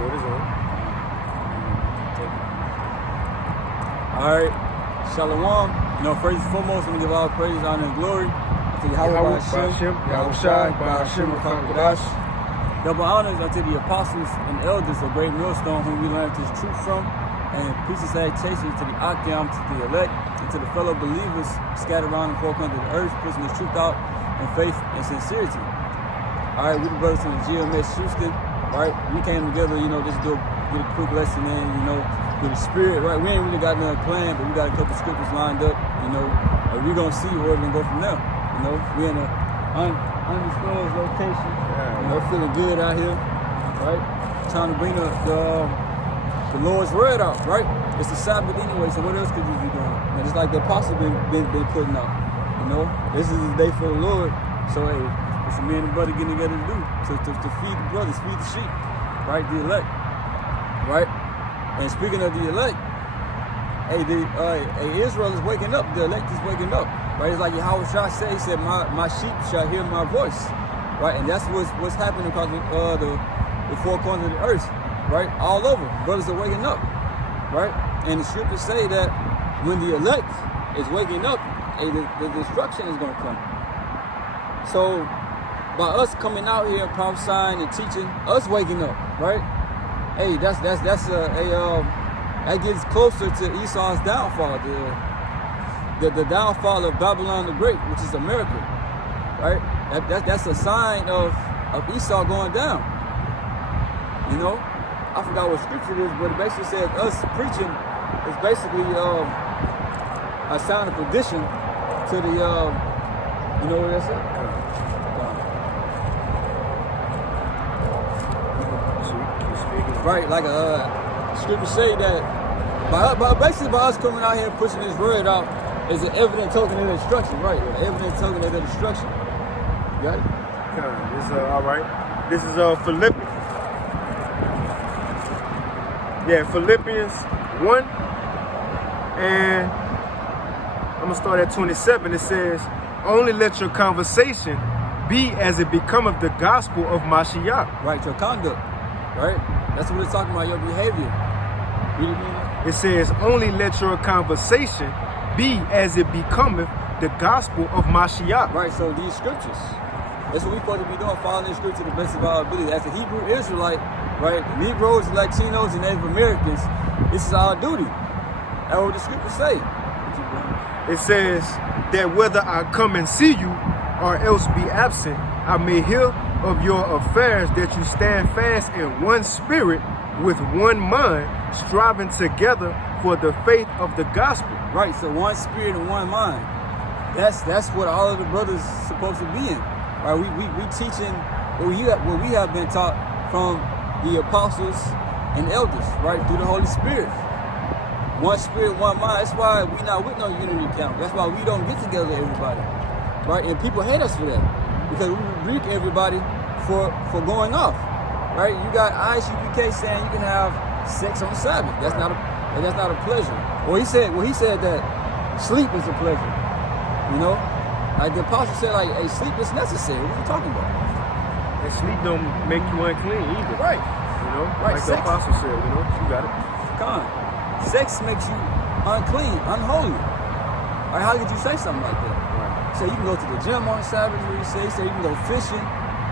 Yeah, it is on. All right, Shalom. First and foremost, I'm going to give all praise, honor, and glory to Yahweh Ba'Hashem, Yahweh Shai, Ba'Hashem, Kadash. Double honors unto the apostles and elders of Great Millstone, whom we learned this truth from, and peace and salutations to the Akim, to the elect, and to the fellow believers scattered around the four corners of the earth, pushing this truth out in faith and sincerity. All right, we the brothers from the GMS Houston, right? We came together, just get a quick lesson in, with the spirit, right? We ain't really got nothing planned, but we got a couple scriptures lined up, and we're gonna see where we can go from there. We in an undisclosed location, feeling good out here, right? Trying to bring the Lord's word out, right? It's the Sabbath anyway, so what else could you be doing? And it's like the apostle been putting out, This is the day for the Lord, so hey, it's a man and brother getting together to do, to feed the brothers, feed the sheep, right? The elect, right? And speaking of the elect, Israel is waking up. The elect is waking up, right? It's like Yahweh Shai said. He said, "My sheep shall hear my voice," right? And that's what's happening because of the four corners of the earth, right? All over, brothers are waking up, right? And the scriptures say that when the elect is waking up, the destruction is going to come. So, by us coming out here prophesying and teaching, us waking up, right? Hey, that gets closer to Esau's downfall, the downfall of Babylon the Great, which is America, right? That's a sign of Esau going down. I forgot what scripture it is, but it basically says us preaching is basically a sign of perdition to the what that said? Right, like scripture say that basically by us coming out here and pushing this word out is an evident token of destruction, right? An evident token of destruction. You got it? This is all right. This is Philippians. Yeah, Philippians 1, and I'm gonna start at 27. It says, "Only let your conversation be as it becometh the gospel of Mashiach." Right, your conduct. Right? That's what it's talking about, your behavior. It says, "Only let your conversation be as it becometh the gospel of Mashiach." Right, so these scriptures, that's what we're supposed to be doing, following the scripture to the best of our ability. As a Hebrew Israelite, right, Negroes, Latinos, and Native Americans, this is our duty. That's what the scriptures say. It says that whether I come and see you or else be absent, I may hear of your affairs, that you stand fast in one spirit, with one mind, striving together for the faith of the gospel. Right, so one spirit and one mind. That's what all of the brothers supposed to be in. Right, we teaching what we have been taught from the apostles and elders, right, through the Holy Spirit. One spirit, one mind. That's why we not with no unity camp. That's why we don't get together, everybody. Right, and people hate us for that, because we rebuke everybody for going off. Right, you got ISUPK saying you can have sex on Sabbath. That's not a pleasure. Or he said that sleep is a pleasure. Like the apostle said, like, hey, sleep is necessary. What are you talking about? And sleep don't make you unclean either. Right. Right. Like the apostle said, you got it. Come on. Sex makes you unclean, unholy. Right, how could you say something like that? Right. He said you can go to the gym on Sabbath, he said you can go fishing.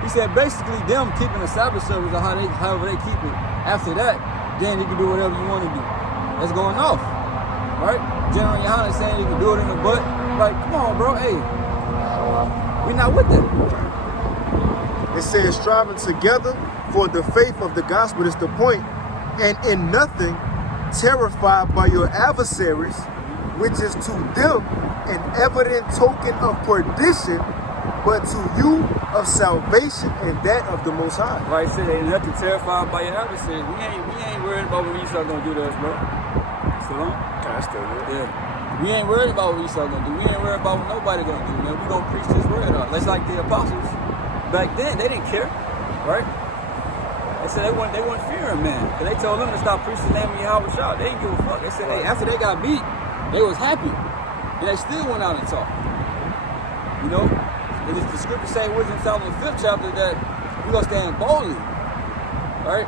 He said basically them keeping the Sabbath service or however they keep it. After that, then you can do whatever you want to do. That's going off. Right? General Yohanan saying you can do it in the butt. Like, come on, bro, hey. We're not with that. It says striving together for the faith of the gospel is the point, and in nothing terrified by your adversaries, which is to them an evident token of perdition, but to you of salvation and that of the Most High. Right, so they nothing terrified by your adversaries. We ain't worried about what Esau gonna do to us, bro. Still on? That's still good. Yeah. We ain't worried about what Esau gonna do. We ain't worried about what nobody gonna do, man. We gonna preach this word out. That's like the apostles. Back then, they didn't care, right? They said they weren't fearing, man. Cause they told them to stop preaching the name of Yahweh Shai. They didn't give a fuck. They said after they got beat, they was happy. And they still went out and talked. And the scripture saying Wisdom Solomon 5th chapter that we're gonna stand boldly. Right?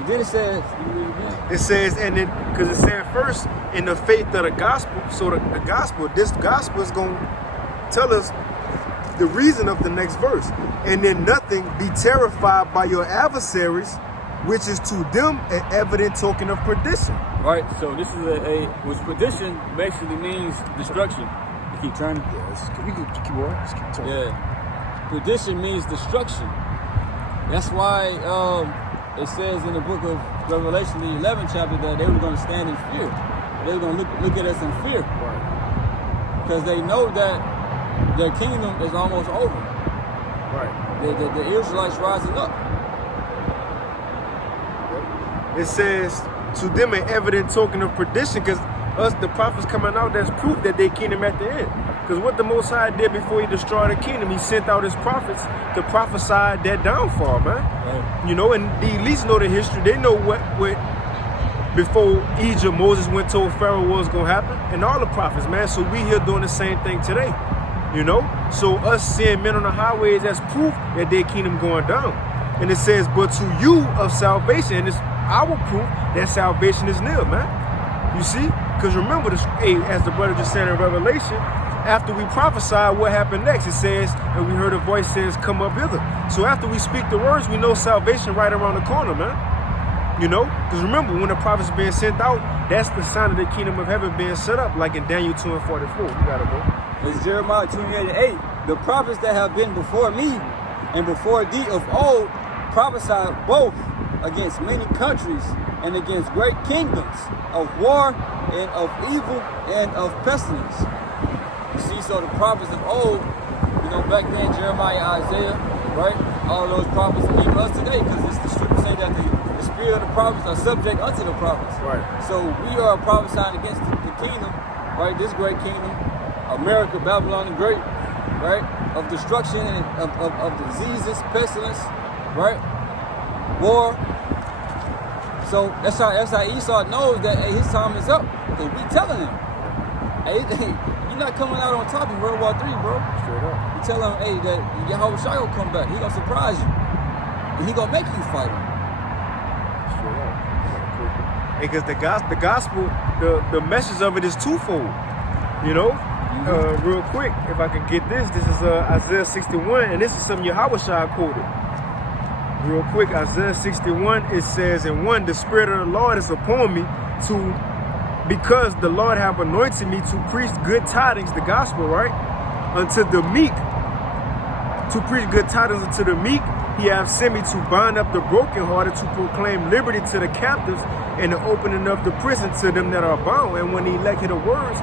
And then it says, you read it again? It says, and then, because it said first, in the faith of the gospel. So the gospel, this gospel is going to tell us the reason of the next verse. And then nothing, be terrified by your adversaries, which is to them an evident token of perdition. Right, so this is which perdition basically means destruction. You keep turning? Yeah, we can keep on. Just keep turning. Yeah. Perdition means destruction. That's why it says in the book of Revelation, the 11th chapter, that they were going to stand in fear. They were going to look at us in fear. Right. Because they know that their kingdom is almost over. Right. The Israelites rising up. It says, to them an evident token of perdition, because us, the prophets coming out, that's proof that their kingdom at the end. Because what the Most High did before he destroyed the kingdom, he sent out his prophets to prophesy their downfall, man. Right. You know, and the elites know the history. They know what before Egypt, Moses went told Pharaoh what was going to happen. And all the prophets, man. So we here doing the same thing today. You know? So us seeing men on the highways, that's proof that their kingdom going down. And it says, but to you of salvation, and it's our proof that salvation is near, man. You see? Because remember, as the brother just said in Revelation, after we prophesied, what happened next? It says, and we heard a voice says, come up hither. So after we speak the words, we know salvation right around the corner, man. You know? Because remember, when the prophets being sent out, that's the sign of the kingdom of heaven being set up, like in Daniel 2 and 44. You got it, bro. It's Jeremiah 28:8. The prophets that have been before me and before thee of old prophesied both against many countries and against great kingdoms, of war and of evil and of pestilence. You see, so the prophets of old, you know, back then, Jeremiah, Isaiah, right? All those prophets, and even us today, because it's the scripture say that the spirit of the prophets are subject unto the prophets. Right. So we are prophesying against the kingdom, right? This great kingdom, America, Babylon the Great, right? Of destruction and of diseases, pestilence, right? War. So that's how Esau knows that, hey, his time is up. Because we telling him, hey, you're not coming out on top in World War III, bro. Straight up. You tell him, hey, that Yahweh Shai will come back. He gonna surprise you. And he gonna make you fight him. Straight up. Because the gospel, the message of it is twofold. You know? Real quick, if I can get this is Isaiah 61, and this is something Yahweh Shai quoted. Real quick, Isaiah 61, it says, in 1, the Spirit of the Lord is upon me because the Lord have anointed me to preach good tidings, the gospel, right? Unto the meek. To preach good tidings unto the meek, he have sent me to bind up the brokenhearted, to proclaim liberty to the captives, and the opening of the prison to them that are bound. And when the elect hear the words,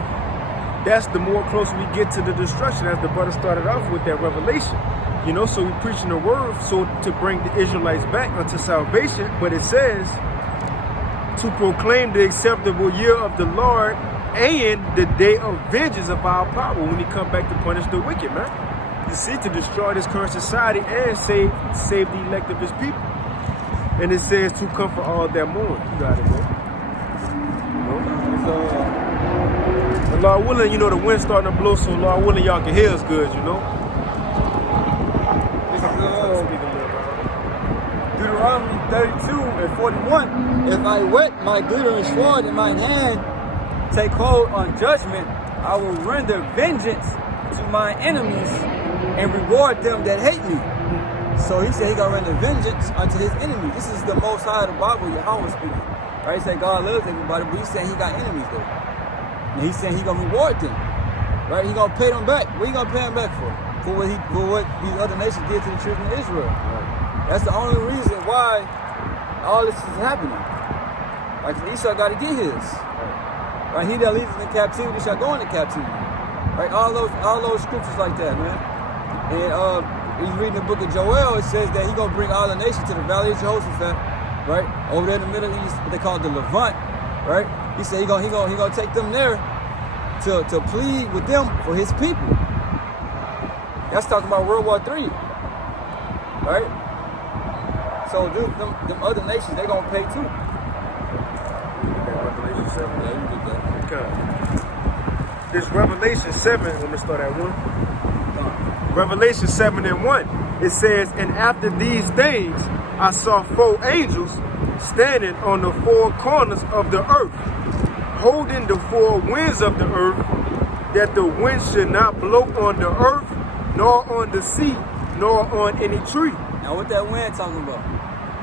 that's the more closer we get to the destruction, as the brother started off with that revelation. You know, so we preaching the word so to bring the Israelites back unto salvation. But it says to proclaim the acceptable year of the Lord and the day of vengeance of our power, when he come back to punish the wicked, man. You see, to destroy this current society and save the elect of his people. And it says to comfort all that mourn. You got it, bro. You know? And Lord willing, you know, the wind's starting to blow, so Lord willing, y'all can hear us good, you know. Deuteronomy 32 and 41. If I wet my glittering sword in mine hand, take hold on judgment, I will render vengeance to my enemies and reward them that hate me. So he said he gonna render vengeance unto his enemies. This is the Most High of the Bible, Yahweh speaking. Right? He said God loves everybody, but he's saying he got enemies though. And he's saying he gonna reward them. Right? He gonna pay them back. What he gonna pay them back for? For what these other nations did to the children of Israel. Right. That's the only reason why all this is happening. Like Esau got to get his. Right? He that leads us in captivity shall go into captivity. Right? All those scriptures like that, man. And he's reading the book of Joel. It says that he gonna bring all the nations to the valley of Jehoshaphat. Right? Over there in the Middle East, what they call the Levant. Right? He said he gonna take them there to plead with them for his people. That's talking about World War III. Right? So them other nations, they gonna pay too. Revelation 7. Yeah, you get that. Okay. This Revelation 7, I'm gonna start at 1. Revelation 7 and 1. It says, and after these things I saw 4 angels standing on the four corners of the earth, holding the four winds of the earth, that the wind should not blow on the earth, nor on the sea, nor on any tree. Now what that wind talking about?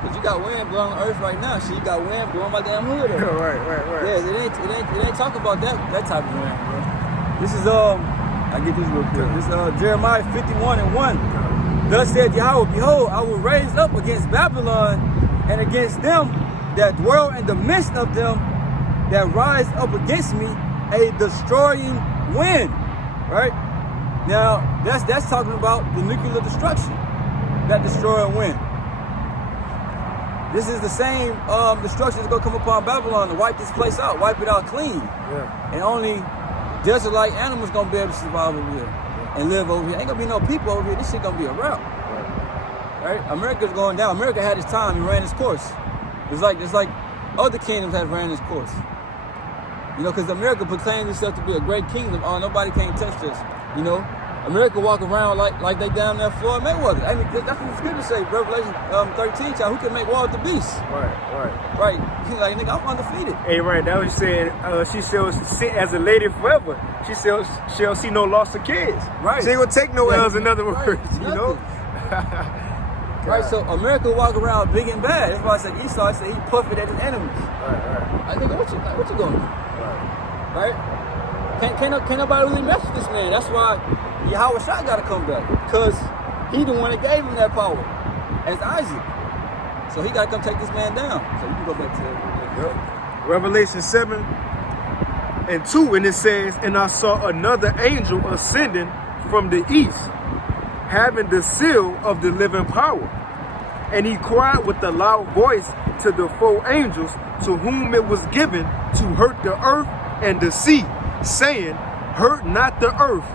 Because you got wind blowing on the earth right now. Shit, you got wind blowing my damn hood up. Right. Yeah, it ain't talking about that type of wind, bro. This is I get this real quick. This is Jeremiah 51:1. Thus said Yahweh, behold, I will raise up against Babylon and against them that dwell in the midst of them that rise up against me a destroying wind. Right? Now that's talking about the nuclear destruction, that destroying wind. This is the same destruction that's gonna come upon Babylon to wipe this place out, wipe it out clean. Yeah. And only desert-like animals gonna be able to survive over here and live over here. Ain't gonna be no people over here. This shit gonna be a wrap. Right? America's going down. America had its time and ran its course. It's like other kingdoms have ran its course. You know, because America proclaimed itself to be a great kingdom. Oh, nobody can't touch this. You know, America walk around like they down there Floyd Mayweather. I mean, that's what the scripture say. Revelation 13, child, who can make war with the beast? Right. He's like, nigga, I'm undefeated. Hey, right. That was saying she shall sit as a lady forever. She shall see no loss of kids. Right. She ain't gonna take no L's. In other Right. words, you know. Right. So America walk around big and bad. That's why I said Esau. I said he puffed at his enemies. Right. I think what you gonna do? Right. Can't nobody really mess with this man. That's why Yahweh Shah got to come back, because he the one that gave him that power as Isaac. So he got to come take this man down. So you can go back to it. Revelation 7:2, and it says, and I saw another angel ascending from the east, having the seal of the living power. And he cried with a loud voice to the four angels to whom it was given to hurt the earth and the sea, saying, hurt not the earth,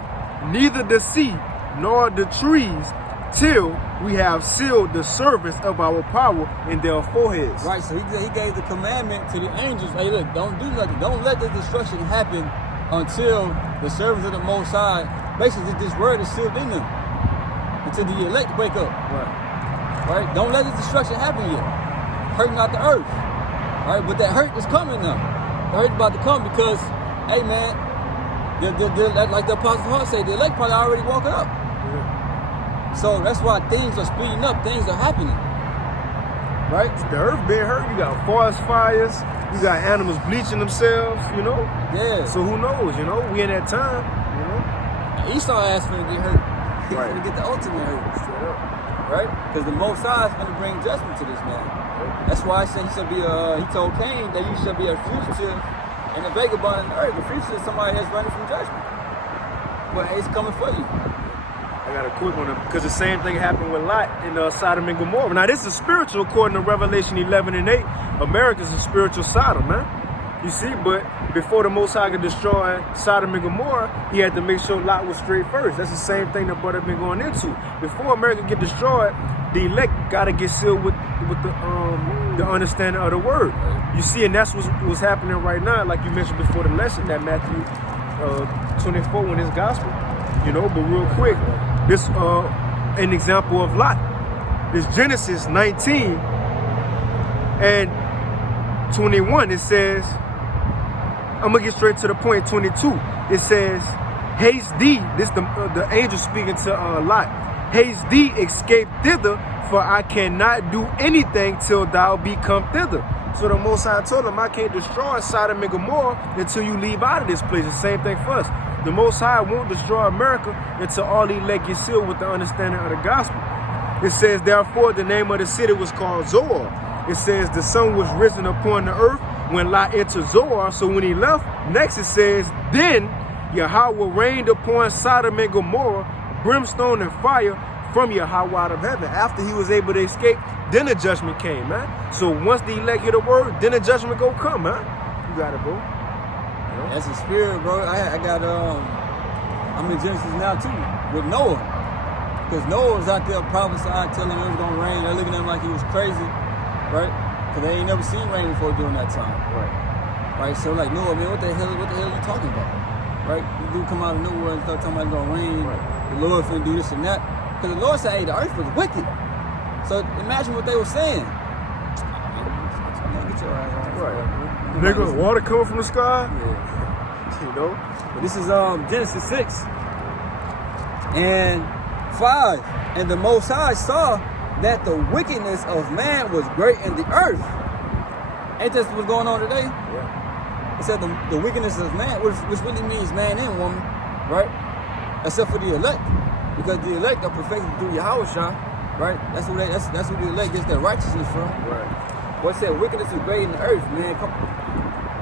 neither the sea, nor the trees, till we have sealed the servants of our power in their foreheads. Right, so he gave the commandment to the angels, hey look, don't do nothing. Don't let the destruction happen until the servants of the Most High, basically this word is sealed in them, until the elect wake up. Right? Don't let the destruction happen yet. Hurt not the earth. Right? But that hurt is coming now. The hurt is about to come because, hey man, like the Apostle Paul said, the elect probably already walking up. So that's why things are speeding up, things are happening. Right? The earth been hurt. You got forest fires, you got animals bleaching themselves, you know? Yeah. So who knows, you know? We in that time, you know? Esau asked for to get hurt. He's going to get the ultimate hurt. Straight up. Right? Because the Most High is going to bring judgment to this man. That's why I said he told Cain that you should be a fugitive and a vagabond in the earth. A fugitive is somebody that's running from judgment. But it's coming for you. I got a quick one, because the same thing happened with Lot in Sodom and Gomorrah. Now this is spiritual according to Revelation 11:8. America's a spiritual Sodom, man. You see, but before the Most High could destroy Sodom and Gomorrah, he had to make sure Lot was straight first. That's the same thing that brother been going into. Before America get destroyed, the elect gotta get sealed with the understanding of the word. You see, and that's what's happening right now, like you mentioned before the lesson, that Matthew 24 in his gospel. You know, but real quick, this an example of Lot. This Genesis 19 and 21. It says, I'm gonna get straight to the point. 22. It says, haste thee. This the angel speaking to Lot. Haste thee, escape thither, for I cannot do anything till thou be come thither. So the Most High told him, I can't destroy Sodom and Gomorrah until you leave out of this place. The same thing for us. The Most High won't destroy America until all the elect get sealed with the understanding of the gospel. It says, therefore, the name of the city was called Zoar. It says, the sun was risen upon the earth when Lot entered Zoar. So when he left, next it says, then Yahweh rained upon Sodom and Gomorrah brimstone and fire from Yahweh out of heaven. After he was able to escape, then the judgment came, man. So once the elect hear the word, then the judgment go come, man. You got it, bro. That's a spirit, bro. I'm in Genesis now too with Noah, because Noah was out there prophesying, telling them it was gonna rain. They're looking at him like he was crazy, right? Because they ain't never seen rain before during that time, right? So like, Noah, man, what the hell are you talking about, right? You do come out of nowhere and start talking about it's gonna rain. The Lord finna do this and that, because the Lord said, hey, the earth was wicked. So imagine what they were saying. get your ass on. Right. Nigga, water coming from the sky? Yeah. You know? But this is Genesis 6 and 5. And the Most High saw that the wickedness of man was great in the earth. Ain't this what's going on today? Yeah. It said the wickedness of man, which really means man and woman, right? Except for the elect. Because the elect are perfected through Yahushua, right? That's who the elect gets their righteousness from. Right. What said wickedness is great in the earth, man.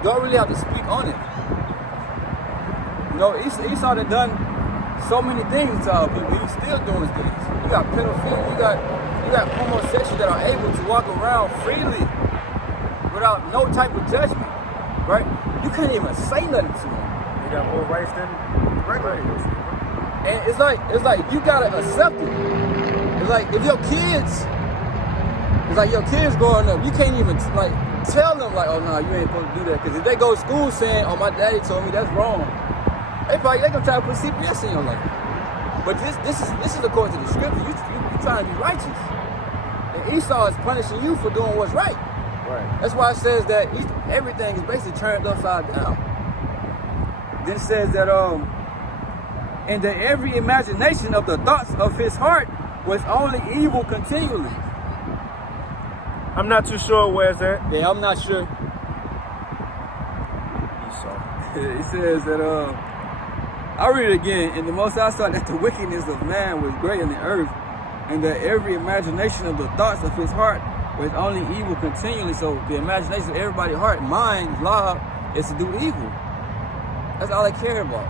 Don't really have to speak on it. You know, Esau done done so many things to our people. He's still doing things. You got pedophilia, you got homosexuals that are able to walk around freely without no type of judgment, right? You can't even say nothing to them. They got more rights than regulators. And it's like you gotta accept it. It's like if your kids growing up, you can't even like tell them like, oh no, you ain't supposed to do that. Because if they go to school saying, oh my daddy told me that's wrong, they gonna try to put CPS in your life. But this is according to the scripture. You trying to be righteous. And Esau is punishing you for doing what's right. Right. That's why it says that everything is basically turned upside down. Then it says that and that every imagination of the thoughts of his heart was only evil continually. I'm not too sure where's that. Yeah, I'm not sure. Esau. It says that I'll read it again. And the Most High saw that the wickedness of man was great in the earth, and that every imagination of the thoughts of his heart was only evil continually. So the imagination of everybody's heart, mind, law, is to do evil. That's all they care about.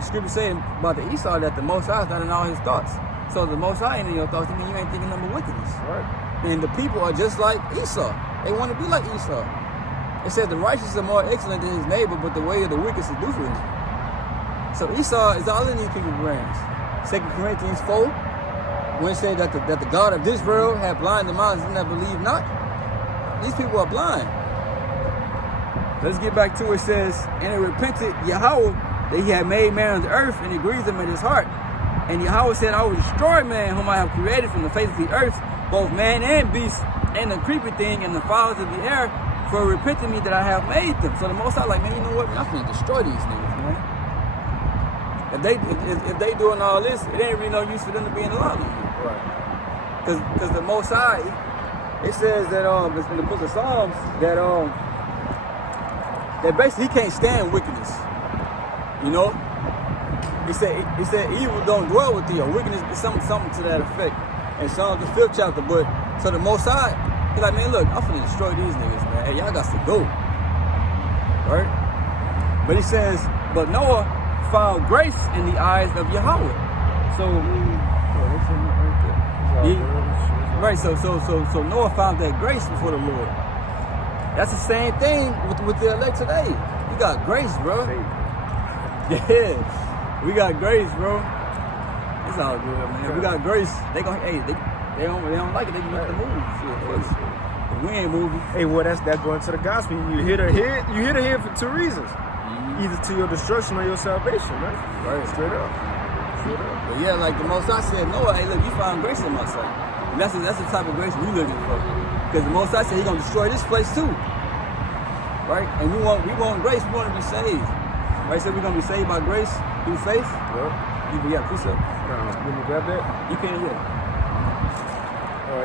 The scripture saying about the Esau that the Most High is not in all his thoughts. So the Most High ain't in your thoughts, then you ain't thinking nothing but wickedness. Right. And the people are just like Esau. They want to be like Esau. It says the righteous are more excellent than his neighbor, but the way of the wicked is due for him. So Esau is all in these people's brains. 2 Corinthians 4, when it said that the God of this world had blinded minds and that believe not. These people are blind. Let's get back to it. It says, and it repented Yahweh that he had made man on the earth, and it grieved him in his heart. And Yahweh said, I will destroy man whom I have created from the face of the earth, both man and beast, and the creepy thing, and the fowls of the air, for repenting me that I have made them. So the Most High like, man, you know what? I'm finna destroy these niggas, man. If they doing all this, it ain't really no use for them to be in the law. Right. Because the Most High, it says that it's in the book of Psalms that that basically he can't stand wickedness. You know? He said evil don't dwell with thee, or wickedness is something to that effect. In Psalms the 5th chapter, but so the Most High, he's like, man, look, I'm finna destroy these niggas, man. Hey, y'all got to go. Right? But he says, but Noah found grace in the eyes of Yahweh. So so Noah found that grace before the Lord. That's the same thing with the elect today. We got grace, bro. Yeah, we got grace, bro. It's all good, man. We got grace. They don't like it. They can make the move. Shit, we ain't moving. Hey, well, that's going to the gospel. You hit her head. You hit her head for 2 reasons. Mm-hmm. Either to your destruction or your salvation, right? Right. Straight up. But yeah, like the Most High said, Noah, hey, look, you found grace in my sight. And that's the type of grace we looking for. Because the Most High said He's gonna destroy this place too, right? And we want grace. We want to be saved. Right? So we're gonna be saved by grace through faith. Yep. Yeah, precept. Let me grab that. You can, yeah.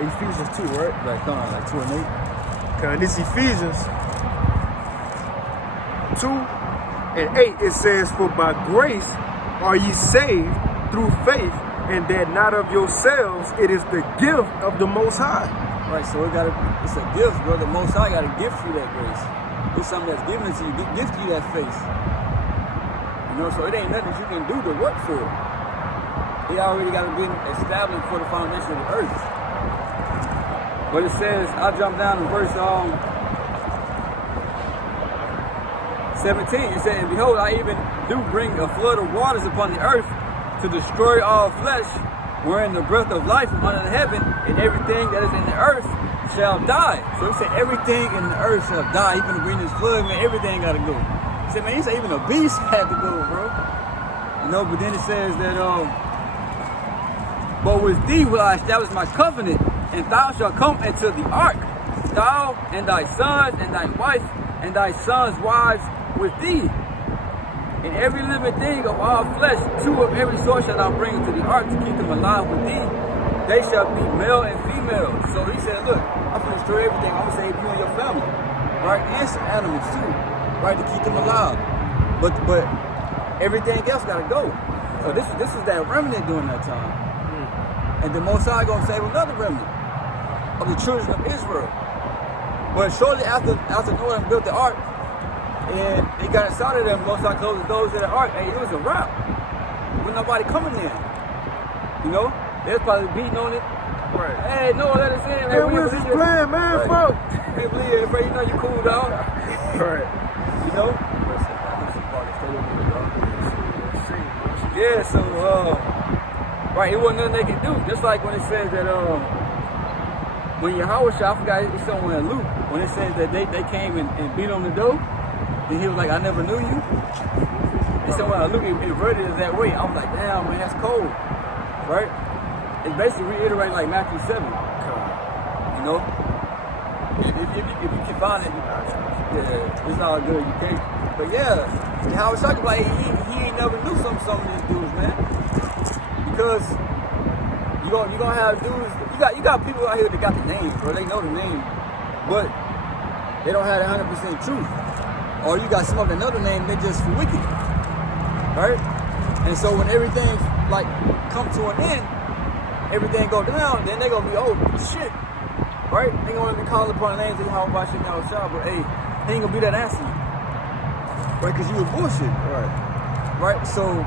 Ephesians 2, right? Like, come on, like 2 and 8. Okay, this Ephesians 2 and 8. It says, "For by grace are ye saved through faith, and that not of yourselves, it is the gift of the Most High." Right, so it's a gift, bro. The Most High got to gift you that grace. It's something that's given to you, gift you that faith. You know, so it ain't nothing that you can do to work for it. He already got to be established for the foundation of the earth. But it says, I'll jump down to verse 17. It said, "And behold, I even do bring a flood of waters upon the earth to destroy all flesh, wherein the breath of life from under the heaven, and everything that is in the earth shall die." So he said, everything in the earth shall die. He's going to bring this flood, man. Everything got to go. He said, man, he said even a beast had to go, bro. You know, but then it says that, "But with thee will I establish my covenant, and thou shalt come into the ark, thou and thy sons and thy wife and thy sons' wives with thee. And every living thing of all flesh, 2 of every sort shalt thou bring into the ark to keep them alive with thee. They shall be male and female. So he said, look, I'm going to destroy everything. I'm going to save you and your family. Right? And some animals too. Right? To keep them alive. But everything else got to go. So this is that remnant during that time. And the Most High going to save another remnant of the children of Israel. But shortly after Noah built the ark, and they got inside of them, Most High closed the doors of the ark. Hey, it was a wrap. With nobody coming in. You know? They was probably beating on it. Right. Hey, no, let us in. Hey, where's this plan, man? Right. Fuck. Hey, believe it, afraid you know you cooled out. Right. You know? Yeah, so right, it wasn't nothing they could do. Just like when it says that when Yahweh Shah, I forgot it's somewhere in Luke, when it says that they came and beat on the door, and he was like, I never knew you. It's somewhere in Luke, it worded it that way. I was like, damn, man, that's cold. Right? It's basically reiterating like Matthew 7. You know? If you can find it, yeah, it's all good. You can't. But yeah, Yahweh Shah, like, he ain't never knew some of these dudes, man. Because you gonna have dudes, you got people out here that got the name, bro. They know the name, but they don't have the 100% truth. Or you got some of another name, they just wicked, right? And so when everything like come to an end, everything go down, then they gonna be, oh shit, right? They gonna be calling upon the names of Yahweh Shah now, but hey, he ain't gonna be that answer, right? Because you was bullshit, right? So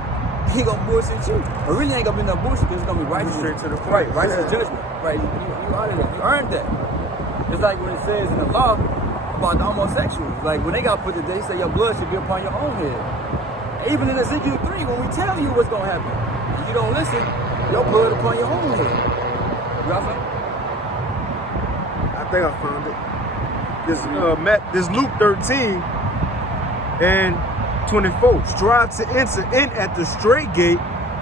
he gonna bullshit you. But really ain't gonna be no bullshit, because it's gonna be righteous. Straight to the point. Right, righteous judgment. Right, you out of that. You earned that. It's like when it says in the law about the homosexuals. Like when they got put to death, they say your blood should be upon your own head. Even in Ezekiel 3, when we tell you what's gonna happen, if you don't listen, your blood upon your own head. You got something? I think I found it. This Luke 13 and 24. Strive to enter in at the straight gate,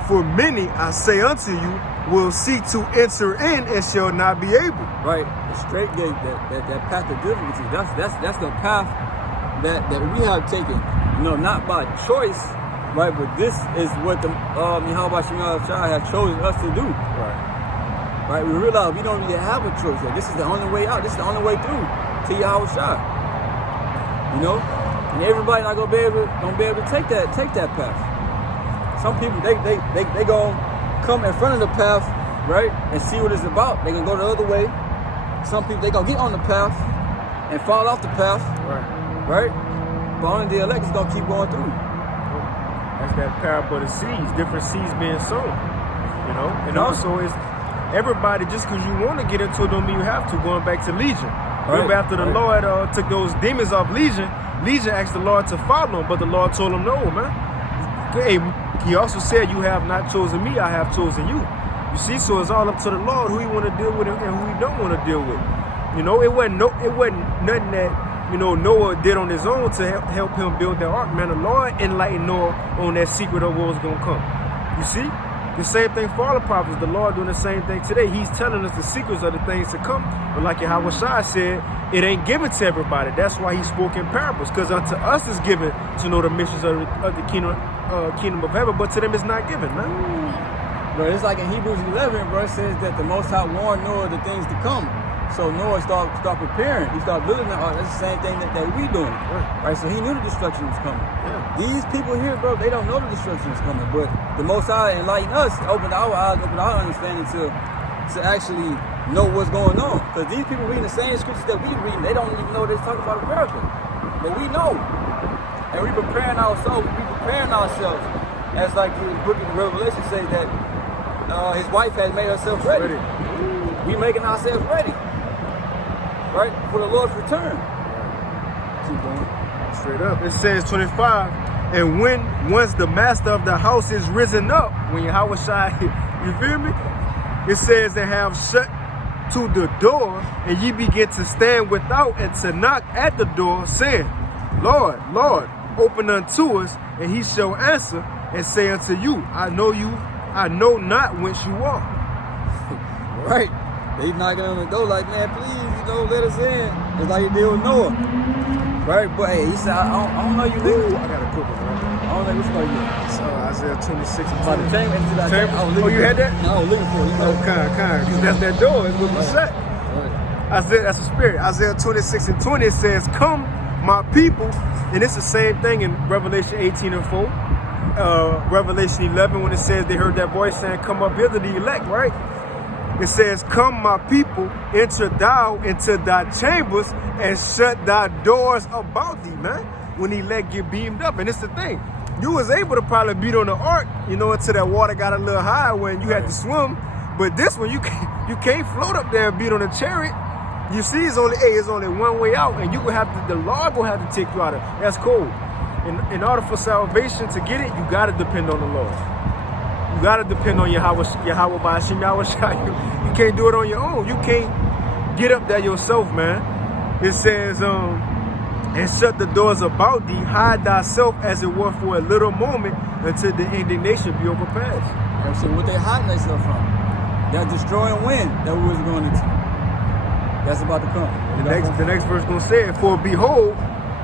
for many, I say unto you, will seek to enter in and shall not be able. Right, the straight gate, that path of difficulty. That's the path that we have taken. You know, not by choice, right? But this is what the Yahweh Shah has chosen us to do. Right. We realize we don't really have a choice. Like, this is the only way out. This is the only way through to Yahweh Shah. You know, and everybody not gonna be able to take that path. Some people they gonna come in front of the path, right, and see what it's about. They gonna go the other way. Some people they gonna get on the path and fall off the path, right? But only the elect is gonna keep going through. That's that parable of the seeds, different seeds being sown, you know. And also is everybody, just because you want to get into it don't mean you have to. Going back to Legion, remember after the Lord took those demons off Legion asked the Lord to follow him, but the Lord told him no, man. Hey, he also said, you have not chosen me, I have chosen you. You see, so it's all up to the Lord who he want to deal with and who he don't want to deal with. You know, it wasn't nothing that, you know, Noah did on his own to help him build the ark. Man, the Lord enlightened Noah on that secret of what was going to come. You see? The same thing for all the prophets. The Lord doing the same thing today. He's telling us the secrets of the things to come. But like Yahweh Shai said, it ain't given to everybody. That's why he spoke in parables. Because unto us is given to know the missions of the kingdom of heaven, but to them it's not given, man. Bro, it's like in Hebrews 11, bro, it says that the Most High warned Noah the things to come. So Noah start preparing. He started building the ark. That's the same thing that we doing. Right? So he knew the destruction was coming. These people here, bro, they don't know the destruction is coming. But the Most High enlightened us, opened our eyes, opened our understanding to actually know what's going on. Because these people reading the same scriptures that we reading, they don't even know they're talking about America. But we know. And we preparing ourselves. As like the book of Revelation says that his wife has made herself ready. We making ourselves ready. Right? For the Lord's return. Keep going. Straight up. It says 25, and once the master of the house is risen up, when Yahweh Shai, you feel me? It says, and have shut to the door, and ye begin to stand without and to knock at the door, saying, Lord, Lord, open unto us, and he shall answer and say unto you, I know not whence you are. Right. They knocking on the door like, man, please, let us in. It's like you did with Noah. Right? But hey, he said, I don't know you niggas. I got a quick one, right? I don't know which one you get. So Isaiah 26 and By the 20. chamber. Oh, you had that? No, I was looking for it. Oh, kind. Because that's that door. It's what we said. Right. Isaiah, that's the spirit. Isaiah 26 and 20 says, come, my people. And it's the same thing in Revelation 18 and 4. Revelation 11, when it says they heard that voice saying, come up hither, the elect, right? It says, come, my people, enter thou into thy chambers and shut thy doors about thee, man. When the elect get beamed up. And it's the thing. You was able to probably beat on the ark, until that water got a little high when you had to swim. But this one, you can't float up there and beat on a chariot. You see, it's only one way out, and the Lord gonna have to take you out of it. That's cool. In order for salvation to get it, you gotta depend on the Lord. You gotta depend on Yahweh Ba'ashim Yahweh. You can't do it on your own. You can't get up there yourself, man. It says, and shut the doors about thee, hide thyself as it were for a little moment until the indignation be overpassed. So what they hiding themselves from? That destroying wind that we was going into. That's about to come. The next verse gonna say it, for behold,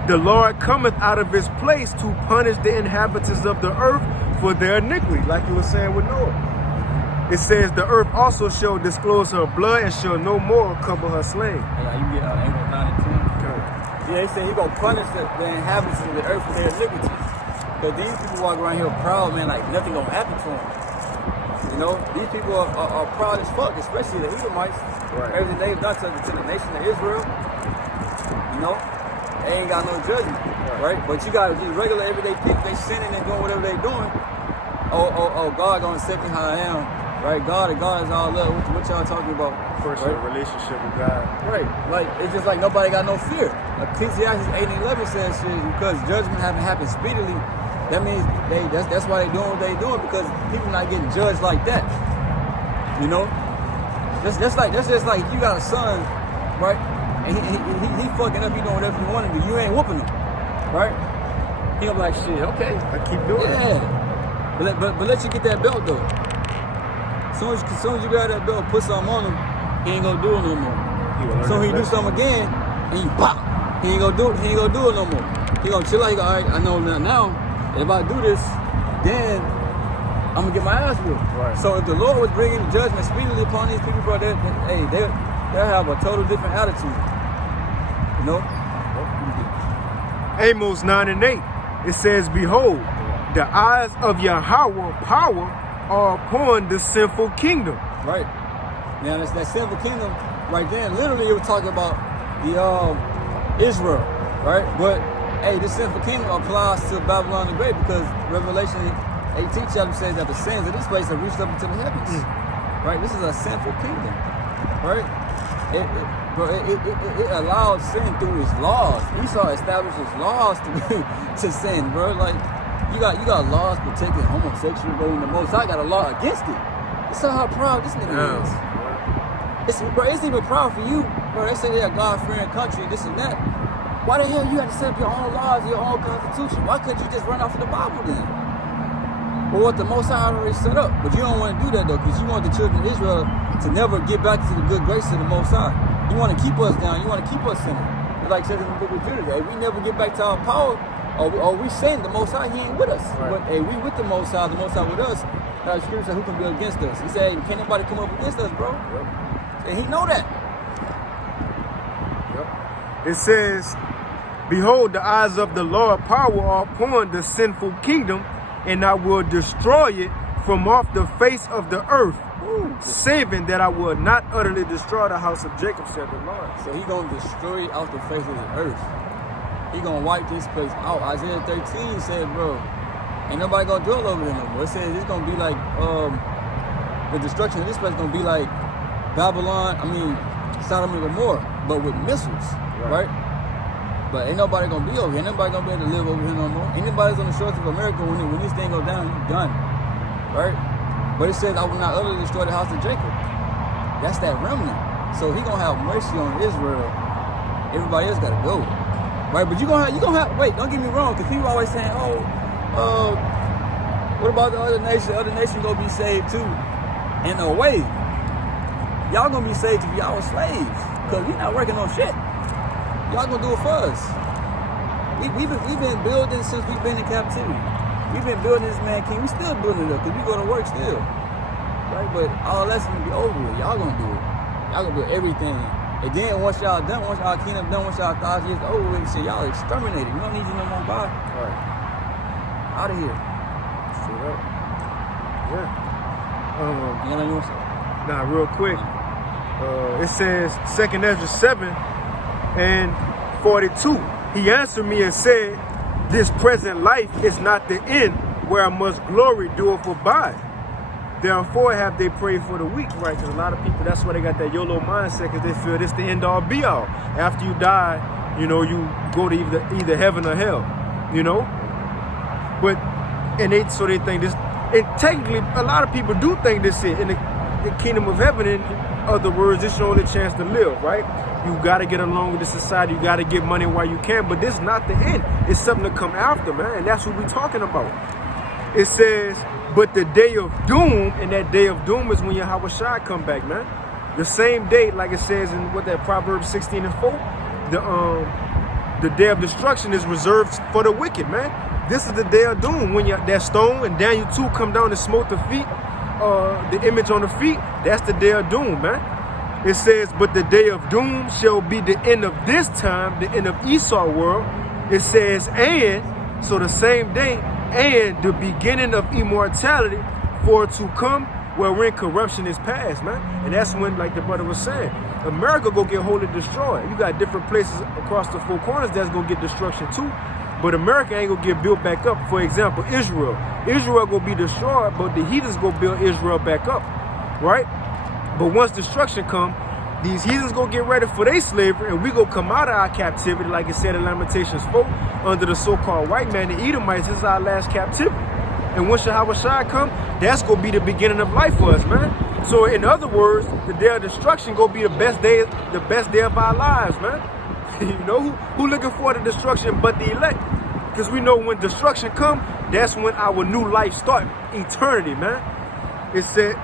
the Lord cometh out of his place to punish the inhabitants of the earth for their iniquity, like you were saying with Noah. It says the earth also shall disclose her blood and shall no more cover her slain. Yeah, you get Amos 9 and 10. Yeah, he said he gonna punish the inhabitants of the earth for their iniquity. Because these people walk around here proud, man, like nothing gonna happen to them. These people are proud as fuck, especially the Edomites. Right. Everything they've done to the nation of Israel, they ain't got no judgment, right? But you got these regular everyday people, they sinning and doing whatever they doing. Oh, God gonna accept me how I am, right? God is all love. What y'all talking about? Personal relationship with God. Right. Like, it's just like nobody got no fear. Ecclesiastes 8 and 11 says shit, because judgment haven't happened speedily. That means that's why they doing what they doing, because people not getting judged like that. That's just like if you got a son, right? And he fucking up, he doing whatever you want to do. You ain't whooping him, right? He gonna be like, shit, okay. I keep doing it. Yeah. But let you get that belt though. As soon as you grab that belt, put something on him, he ain't gonna do it no more. So he do something again, and you pop. He ain't gonna do it no more. He gonna chill out. He go, all right, I know now. If I do this, then I'm gonna get my ass whooped. Right. So if the Lord was bringing judgment speedily upon these people, bro, they'll have a total different attitude. Amos 9 and 8. It says, behold, the eyes of Yahweh power are upon the sinful kingdom. Right. Now that's that sinful kingdom right there. Literally, it was talking about the Israel, right? But hey, this sinful kingdom applies to Babylon the Great, because Revelation 18 chapter says that the sins of this place have reached up into the heavens. Right? This is a sinful kingdom. Right? It allows sin through its laws. Esau establishes laws to sin, bro. Like you got laws protecting homosexual, bro, and the Most High got a law against it. It's how proud this nigga is. It's even proud for you, bro. They say they're a God-fearing country, this and that. Why the hell you got to set up your own laws, your own constitution? Why couldn't you just run off of the Bible then? Well, what the Most High already set up. But you don't want to do that, though, because you want the children of Israel to never get back to the good grace of the Most High. You want to keep us down. You want to keep us sinning. Like it says in the book of Judah, if we never get back to our power, or we sin, the Most High, he ain't with us. Right. But hey, we with the Most High with us. Now, the scripture said, who can be against us? He said, can't nobody come up against us, bro. Yep. And he know that. Yep. It says, behold, the eyes of the Lord power are upon the sinful kingdom, and I will destroy it from off the face of the earth, saving that I will not utterly destroy the house of Jacob, said the Lord. So he gonna destroy it off the face of the earth. He gonna wipe this place out. Isaiah 13 said, bro, ain't nobody gonna dwell over there no more. It says it's gonna be like the destruction of this place gonna be like Sodom and Gomorrah, but with missiles, right? But ain't nobody gonna be over here. Ain't nobody gonna be able to live over here no more. Anybody's on the shores of America when this thing go down, you done, right? But it says I will not utterly destroy the house of Jacob. That's that remnant. So he gonna have mercy on Israel. Everybody else gotta go, right? But you gonna have. Wait, don't get me wrong, because people always saying, what about the other nation? The other nation gonna be saved too. In a way, y'all gonna be saved to be our slaves, cause we not working on shit. Y'all gonna do it for us. We've been building since we've been in captivity. We've been building this man king. We still building it up, cause we go to work still, right? But all that's gonna be over with. Y'all gonna do it. Y'all gonna do everything. And then once y'all done, once y'all kingdom done, once y'all 1,000 years over with, shit, y'all exterminated. We don't need you no more, bye. Right. Out of here. Straight up. Yeah. You know what I'm saying? Nah, real quick. It says 2nd Ezra 7 and 42. He answered me and said, this present life is not the end where I must glory doeth abide. Therefore have they prayed for the weak, right? Because a lot of people, that's why they got that YOLO mindset, because they feel this the end all be all. After you die, you know, you go to either heaven or hell, you know? But, so they think this, and technically, a lot of people do think this is in the kingdom of heaven. In other words, this is your only chance to live, right? You got to get along with the society. You got to get money while you can. But this is not the end. It's something to come after, man. And that's what we're talking about. It says, but the day of doom, and that day of doom is when Yahweh Shai come back, man. The same day, like it says in Proverbs 16 and 4, the day of destruction is reserved for the wicked, man. This is the day of doom when that stone and Daniel 2 come down and smote the feet, the image on the feet. That's the day of doom, man. It says, but the day of doom shall be the end of this time, the end of Esau world. It says, and, so the same day, and the beginning of immortality for to come wherein corruption is past, man. And that's when, like the brother was saying, America go get wholly destroyed. You got different places across the four corners that's gonna get destruction too. But America ain't gonna get built back up. For example, Israel. Israel gonna be destroyed, but the heathens gonna build Israel back up, right? But once destruction come, these heathens gonna get ready for their slavery, and we gonna come out of our captivity, like it said in Lamentations 4, under the so-called white man, the Edomites. This is our last captivity. And once Yahweh Shai come, that's gonna be the beginning of life for us, man. So in other words, the day of destruction gonna be the best day of our lives, man. You know, who looking for the destruction but the elect? Because we know when destruction come, that's when our new life start. Eternity, man. It said,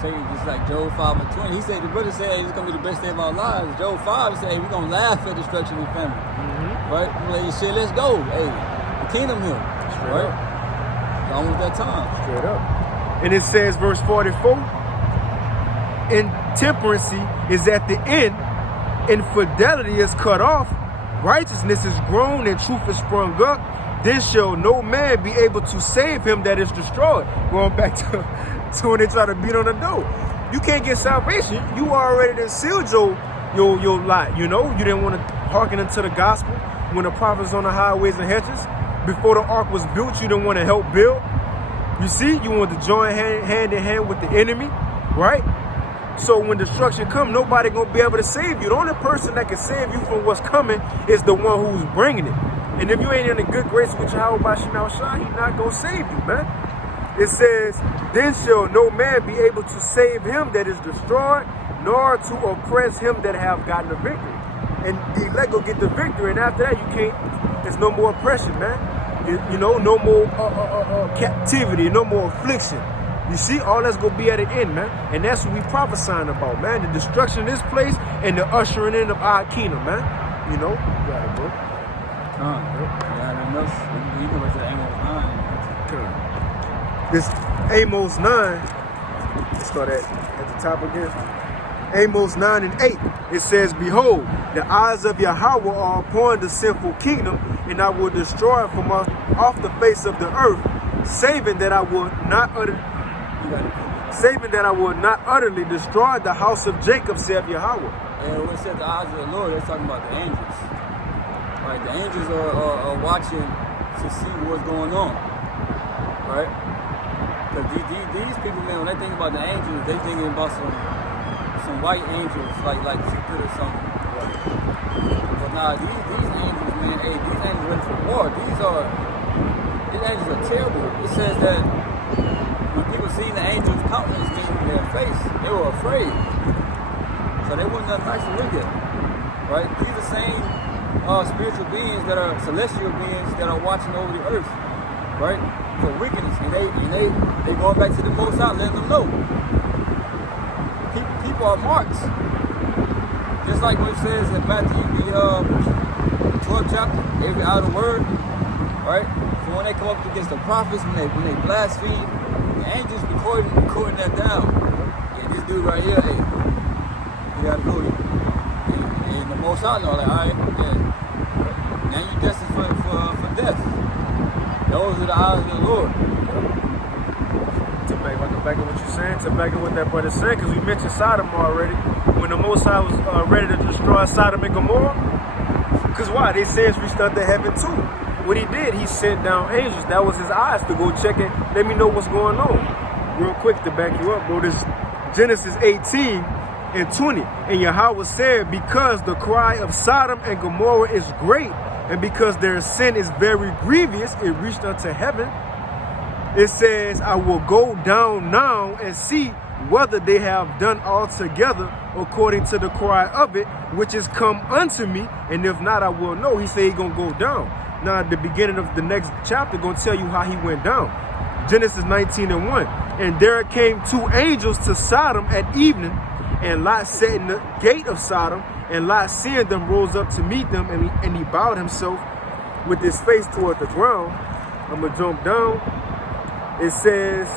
say just like Job 5 and 20. He said, the brother said it's gonna be the best day of our lives. Job 5 said, we're gonna laugh at destruction and family. Right? We're like, shit, let's go. Hey, the kingdom here. Straight right? Up. Almost that time. Straight up. And it says, verse 44, intemperancy is at the end, infidelity is cut off, righteousness is grown, and truth is sprung up. Then shall no man be able to save him that is destroyed. Going back to when they try to beat on the door. You can't get salvation. You already done sealed your lot, you know? You didn't want to hearken into the gospel when the prophets on the highways and hedges. Before the ark was built, you didn't want to help build. You see, you want to join hand in hand with the enemy, right? So when destruction comes, nobody gonna be able to save you. The only person that can save you from what's coming is the one who's bringing it. And if you ain't in a good grace with Yahweh Bashim Shai, he's not gonna save you, man. It says, then shall no man be able to save him that is destroyed, nor to oppress him that have gotten the victory. And the elect go get the victory, and after that you can't, there's no more oppression, man. You know, no more captivity, no more affliction. You see, all that's going to be at the end, man. And that's what we prophesying about, man. The destruction of this place and the ushering in of our kingdom, man. You know? Got it, bro. Yeah, and else, you can go to Amos 9. This Amos 9, let's start at the top again. Amos 9 and 8, it says, behold, the eyes of Yahweh are upon the sinful kingdom, and I will destroy it from off the face of the earth, saving that I will not utterly destroy the house of Jacob, saith Yahweh. And when it says the eyes of the Lord, they're talking about the angels. Right? The angels are watching to see what's going on. Right? Because these people, man, when they think about the angels, they thinking about some white angels, like Cupid or something. But nah, these angels, man, hey, these angels ready for war. These angels are terrible. It says that when people seen the angels' countenance in their face, they were afraid. So they weren't that nice to look at. Right? These are the same spiritual beings that are celestial beings that are watching over the earth. Right? For wickedness. And they going back to the Most High, letting them know. People people are marked. Just like what it says in Matthew, the 12th chapter, every idle word, right? So when they come up against the prophets, when they blaspheme, the angels recording that down. Yeah, this dude right here, hey, you gotta go. And the Most High know, like, all right, yeah. Now you destined for death. Those are the eyes of the Lord. To back up what you're saying, to back up what that brother said, because we mentioned Sodom already. When the Most High was ready to destroy Sodom and Gomorrah, because why? They said it's reached unto heaven too. What he did, he sent down angels. That was his eyes to go check it. Let me know what's going on. Real quick to back you up, bro. This Genesis 18:20. And Yahweh said, because the cry of Sodom and Gomorrah is great, and because their sin is very grievous, it reached unto heaven. It says, I will go down now and see whether they have done altogether according to the cry of it, which is come unto me, and if not, I will know. He said he's going to go down. Now, at the beginning of the next chapter, going to tell you how he went down. Genesis 19:1. And there came two angels to Sodom at evening, and Lot sat in the gate of Sodom, and Lot, seeing them, rose up to meet them, and he bowed himself with his face toward the ground. I'm going to jump down. It says,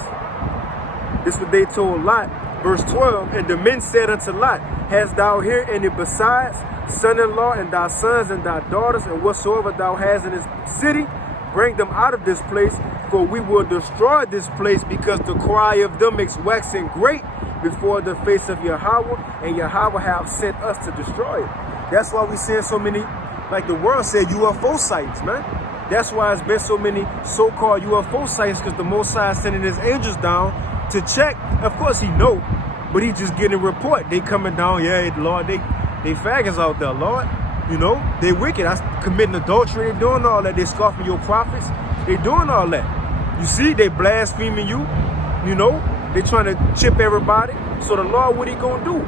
this is what they told Lot, verse 12. And the men said unto Lot, hast thou here any besides son-in-law, and thy sons and thy daughters, and whatsoever thou hast in this city? Bring them out of this place, for we will destroy this place, because the cry of them is waxing great before the face of Yahweh, and Yahweh have sent us to destroy it. That's why we seeing so many, like the world said, UFO sites, man. That's why it's been so many so-called UFO sites, because the Most High is sending his angels down to check. Of course he know, but he just getting a report. They coming down, yeah, Lord, they faggots out there, Lord. You know, they wicked. That's committing adultery. They doing all that. They scoffing your prophets. They doing all that. You see, they blaspheming you. You know, they trying to chip everybody. So the Lord, what he gonna do?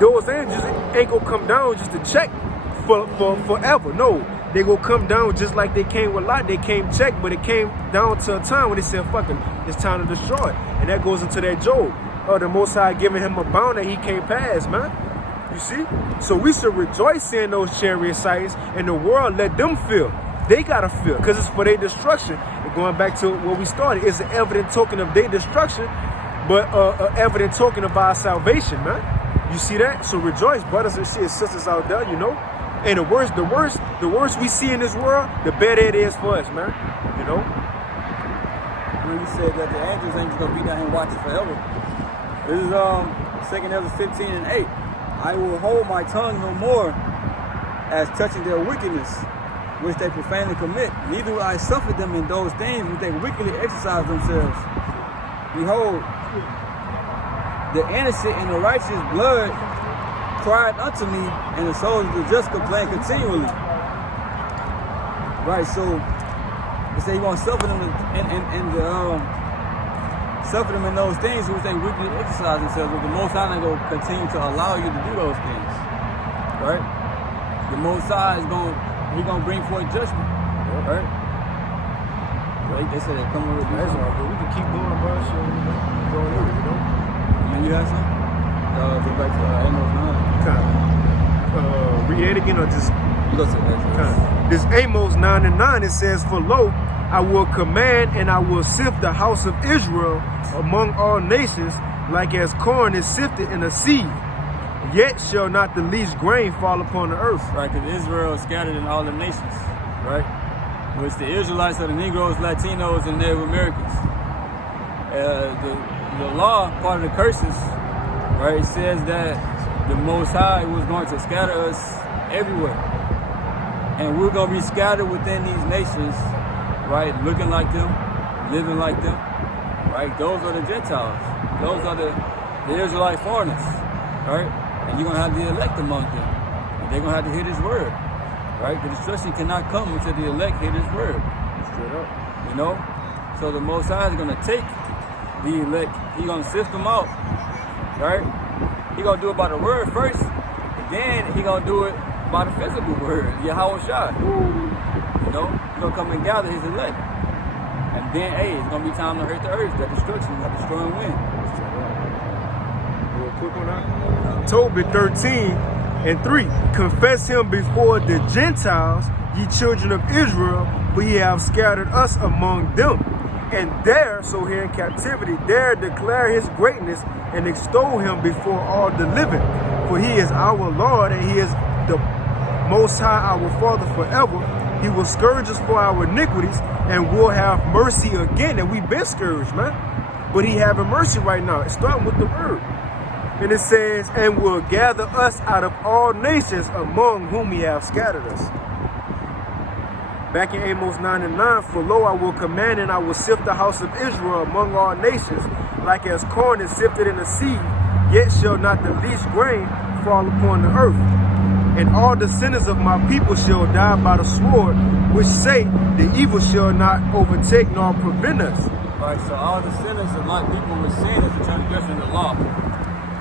Those angels ain't gonna come down just to check for forever. No, they gonna come down just like they came with Lot. They came check, but it came down to a time when they said, fucking, it's time to destroy it. And that goes into that Job. The Most High giving him a bound that he can't pass, man. You see? So we should rejoice in those chariot sites, and the world let them feel. They gotta feel, because it's for their destruction. And going back to where we started, it's an evident token of their destruction, but an evident token of our salvation, man. You see that? So rejoice, brothers and sisters out there, you know. And the worst we see in this world, the better it is for us, man. You know? When you said that the angels ain't just gonna be down here watching forever. This is 2 Ezra 15:8. I will hold my tongue no more as touching their wickedness, which they profanely commit. Neither will I suffer them in those things which they wickedly exercise themselves. Behold, the innocent and the righteous blood cried unto me, and the souls of the just complain continually. Right, so they say you want to suffer them suffer them in those things which they wickedly exercise themselves. But the Most High ain't going to continue to allow you to do those things. Right? The Most High is going to bring forth judgment. Right? Right? They said they're coming with That's all good. We can keep going, bro. So, going over, you know? You have something? Go back to Amos 9. Read it again, or just You go to Amos. This Amos 9:9, it says, for lo, I will command and I will sift the house of Israel among all nations, like as corn is sifted in a sieve. Yet shall not the least grain fall upon the earth. Right, because Israel is scattered in all the nations, right? Which the Israelites are the Negroes, Latinos, and Native Americans. The law, part of the curses, right, says that the Most High was going to scatter us everywhere. And we're going to be scattered within these nations, right, looking like them, living like them, right? Those are the Gentiles. Those are the Israelite foreigners, right? And you're going to have the elect among them. And they're going to have to hear this word, right? The destruction cannot come until the elect hear this word. Straight up. You know? So the Most High is going to take the elect. He's going to sift them out, right? He's going to do it by the word first, and then he's going to do it by the physical word, Yahweh Shai. You know? He's going to come and gather his elect. And then, hey, it's going to be time to hurt the earth, that destruction, that destroying wind. Real quick one out. Tobit 13:3. Confess him before the Gentiles, ye children of Israel, for he have scattered us among them. And there, so here in captivity, there declare his greatness and extol him before all the living. For he is our Lord, and he is the Most High, our Father forever. He will scourge us for our iniquities, and will have mercy again. And we've been scourged, man. But he having mercy right now. It's starting with the word. And it says, and will gather us out of all nations among whom he have scattered us. Back in Amos 9:9, for lo, I will command and I will sift the house of Israel among all nations, like as corn is sifted in the sea, yet shall not the least grain fall upon the earth. And all the sinners of my people shall die by the sword, which say, the evil shall not overtake nor prevent us. Right, so all the sinners of my people were sinners for transgressing the law.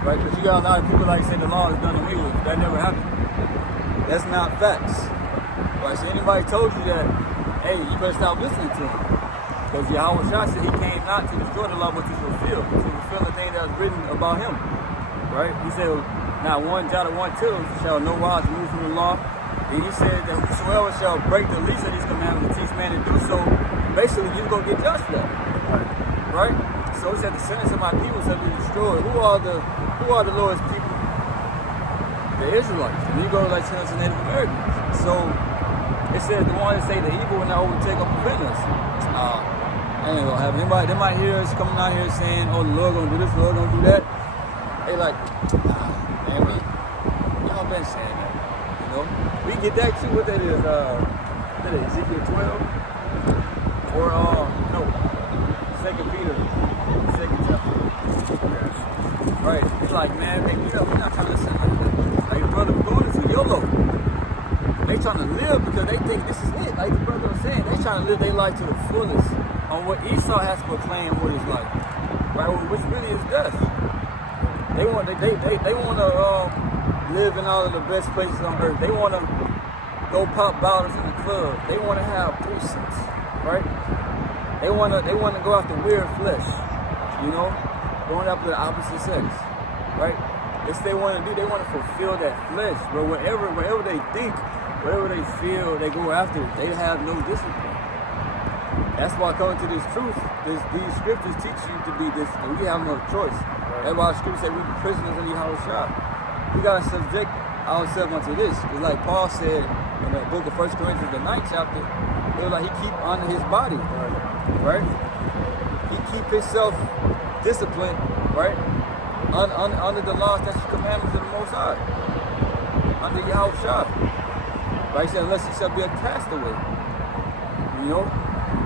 Right, because you got a lot of people like say the law is done away with. That never happened. That's not facts. Right, so anybody told you that, hey, you better stop listening to him. Because Yahweh Shah said he came not to destroy the law, but to fulfill the thing that was written about him. Right? He said, not one jot or one tittle shall no wise remove from the law. And he said that whosoever shall break the least of these commandments and teach man to do so, basically you're going to get judged for that. Right? So he said the sinners of my people shall be destroyed. Who are the Lord's people? The Israelites. And you go to like sinners and Native Americans. So it says the one that say the evil will not overtake or prevent us. Ain't gonna happen. They might hear us coming out here saying, oh, the Lord gonna do this, the Lord gonna do that. They like, man, y'all been saying that. You know? We get that too. What that is, Ezekiel 12? Or, no, 2 Peter, 2nd chapter. Right. It's like, man, we're not trying to listen like that. Like, brother, we're going into YOLO. They trying to live because they think this is it. Like the brother was saying, they trying to live their life to the fullest on what Esau has to proclaim what is life, right? Which really is death. They want to live in all of the best places on earth. They want to go pop bottles in the club. They want to have threesomes, right? They want to go after weird flesh, you know, going after the opposite sex, right? It's they want to do. They want to fulfill that flesh, but wherever they think. Whatever they feel, they go after it. They have no discipline. That's why coming to this truth, these scriptures teach you to be disciplined. We have no choice. Right. That's why the scriptures say we be prisoners in Yahweh Shah. We got to subject ourselves unto this. It's like Paul said in the book of 1 Corinthians, the 9th chapter, it was like he keep under his body, right? He keep himself disciplined, right? Under the laws, statutes, commandments of the Most High. Under Yahweh Shah. Right, he said, unless he shall be a castaway. You know?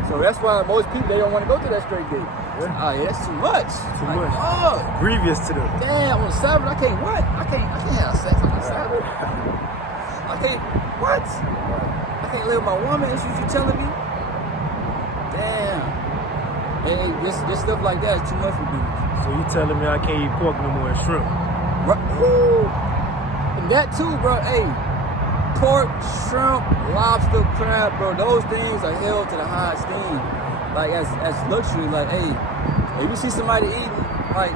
So that's why most people, they don't want to go to that straight gate. Yeah. Yeah, that's too much. Too much. Oh, grievous to them. Damn, on the Sabbath, I can't have sex on the Sabbath. I can't, what? I can't live with my woman, is what you telling me? Damn. Hey, this stuff like that is too much for people. So you telling me I can't eat pork no more and shrimp? Right. Woo. And that too, bro, hey. Pork, shrimp, lobster, crab, bro, those things are held to the high esteem. Like as luxury, like, hey, if you see somebody eating like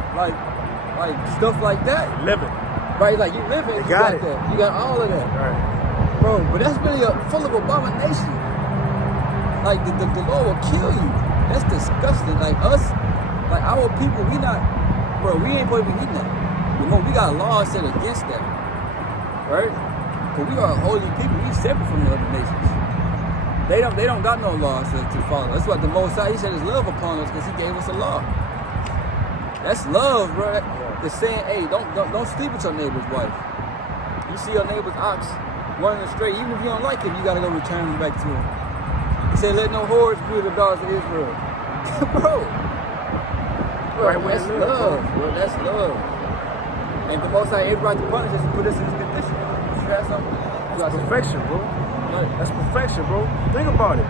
stuff like that. Living. Right, like you living, you got that. You got all of that. Right. Bro, but that's really full of abomination. Like the Lord will kill you. That's disgusting. Like us, like our people, we ain't supposed to be eating that. You know, we got laws set against that. Right? But we are a holy people. We separate from the other nations. They don't got no laws to follow. That's what the Most High, he said his love upon us because he gave us a law. That's love, bro. It's saying, hey, don't sleep with your neighbor's wife. You see your neighbor's ox running straight, even if you don't like him, you gotta go return him back to him. He said, let no whores be the daughters of Israel. Bro, right, that's love, bro. That's love. And the Most High, everybody to punish us and put us in this condition. That's perfection, bro. That's perfection, bro. Think about it.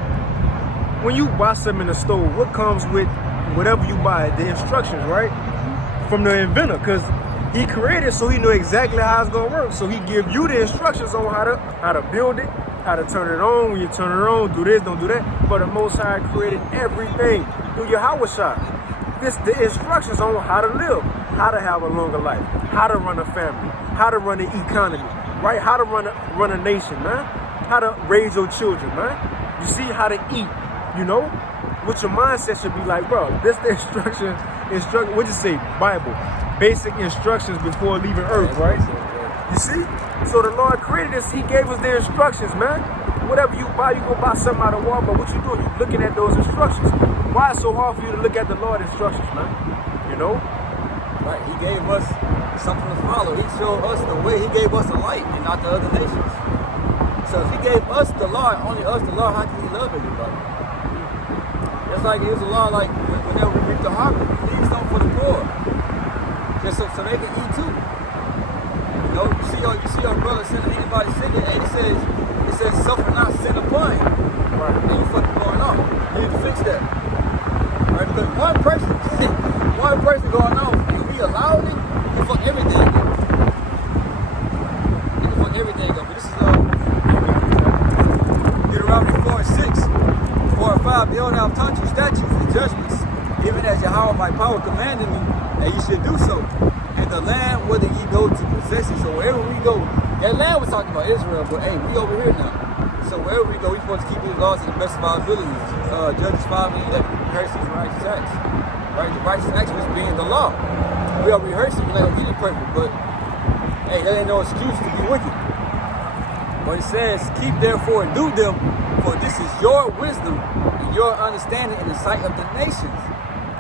When you buy something in the store, what comes with whatever you buy? The instructions, right? From the inventor, because he created so he knew exactly how it's gonna work. So he give you the instructions on how to build it, how to turn it on. When you turn it on, do this, don't do that. But the Most High created everything through Yahweh Shah. This the instructions on how to live, how to have a longer life, how to run a family, how to run an economy, right? How to run a nation, man. How to raise your children, man. You see how to eat, you know? What your mindset should be like, bro, this the instruction, what'd you say, Bible? Basic instructions before leaving earth, right? You see? So the Lord created us, he gave us the instructions, man. Whatever you buy, you go buy something out of Walmart, what you doing? You're looking at those instructions. Why it's so hard for you to look at the Lord's instructions, man? You know? Right, he gave us something to follow. He showed us the way. He gave us the light and not the other nations. So if he gave us the law, only us the law, how can he love everybody? It's like it was a law like whenever we reap the harvest, we leave some for the poor. Just so they can eat too. You know, you see your brother sinning, anybody sinning, and it says suffer not sin upon him. Right. And you fucking going off. You need to fix that. Right? Because one person going off, if we allowed it, you fuck everything up. You can fuck everything up. But this is Deuteronomy 4:6, 4 and 5. Behold, I have taught you statutes and judgments, even as Yahweh my power commanded me, and you should do so. And the land whither ye go to possess it. So wherever we go, that land was talking about Israel, but hey, we over here now. So wherever we go, we're supposed to keep these laws to the best of our abilities. Judges 5 and 11, rehearsing righteous acts. Right? The righteous acts was being the law. We are rehearsing, we're not gonna get it perfect, but hey, that ain't no excuse to be wicked. But it says, keep therefore and do them, for this is your wisdom and your understanding in the sight of the nations.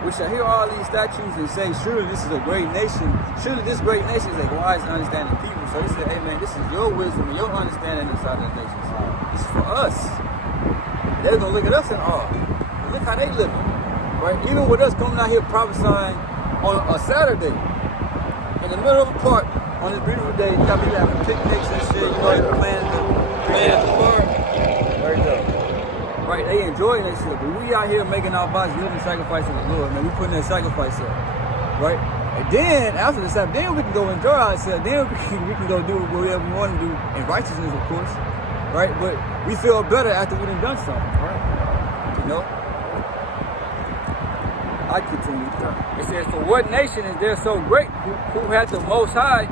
We shall hear all these statutes and say, surely this is a great nation. Surely this great nation is a wise and understanding people. So they say, hey man, this is your wisdom and your understanding inside of the nations. This is for us. They're gonna look at us and look how they living. Right? Even with us coming out here prophesying on a Saturday, in the middle of a park, on this beautiful day, you got people having picnics and shit, you know, they're playing at the park. Right there. Right, they enjoying that shit, but we out here making our bodies living sacrifice to the Lord, man. We putting that sacrifice up, right? And then after the Sabbath, then we can go enjoy ourselves. Then we can go do whatever we want to do in righteousness, of course, right? But we feel better after we done something, right? You know. I continue. It says, "For what nation is there so great who hath the Most High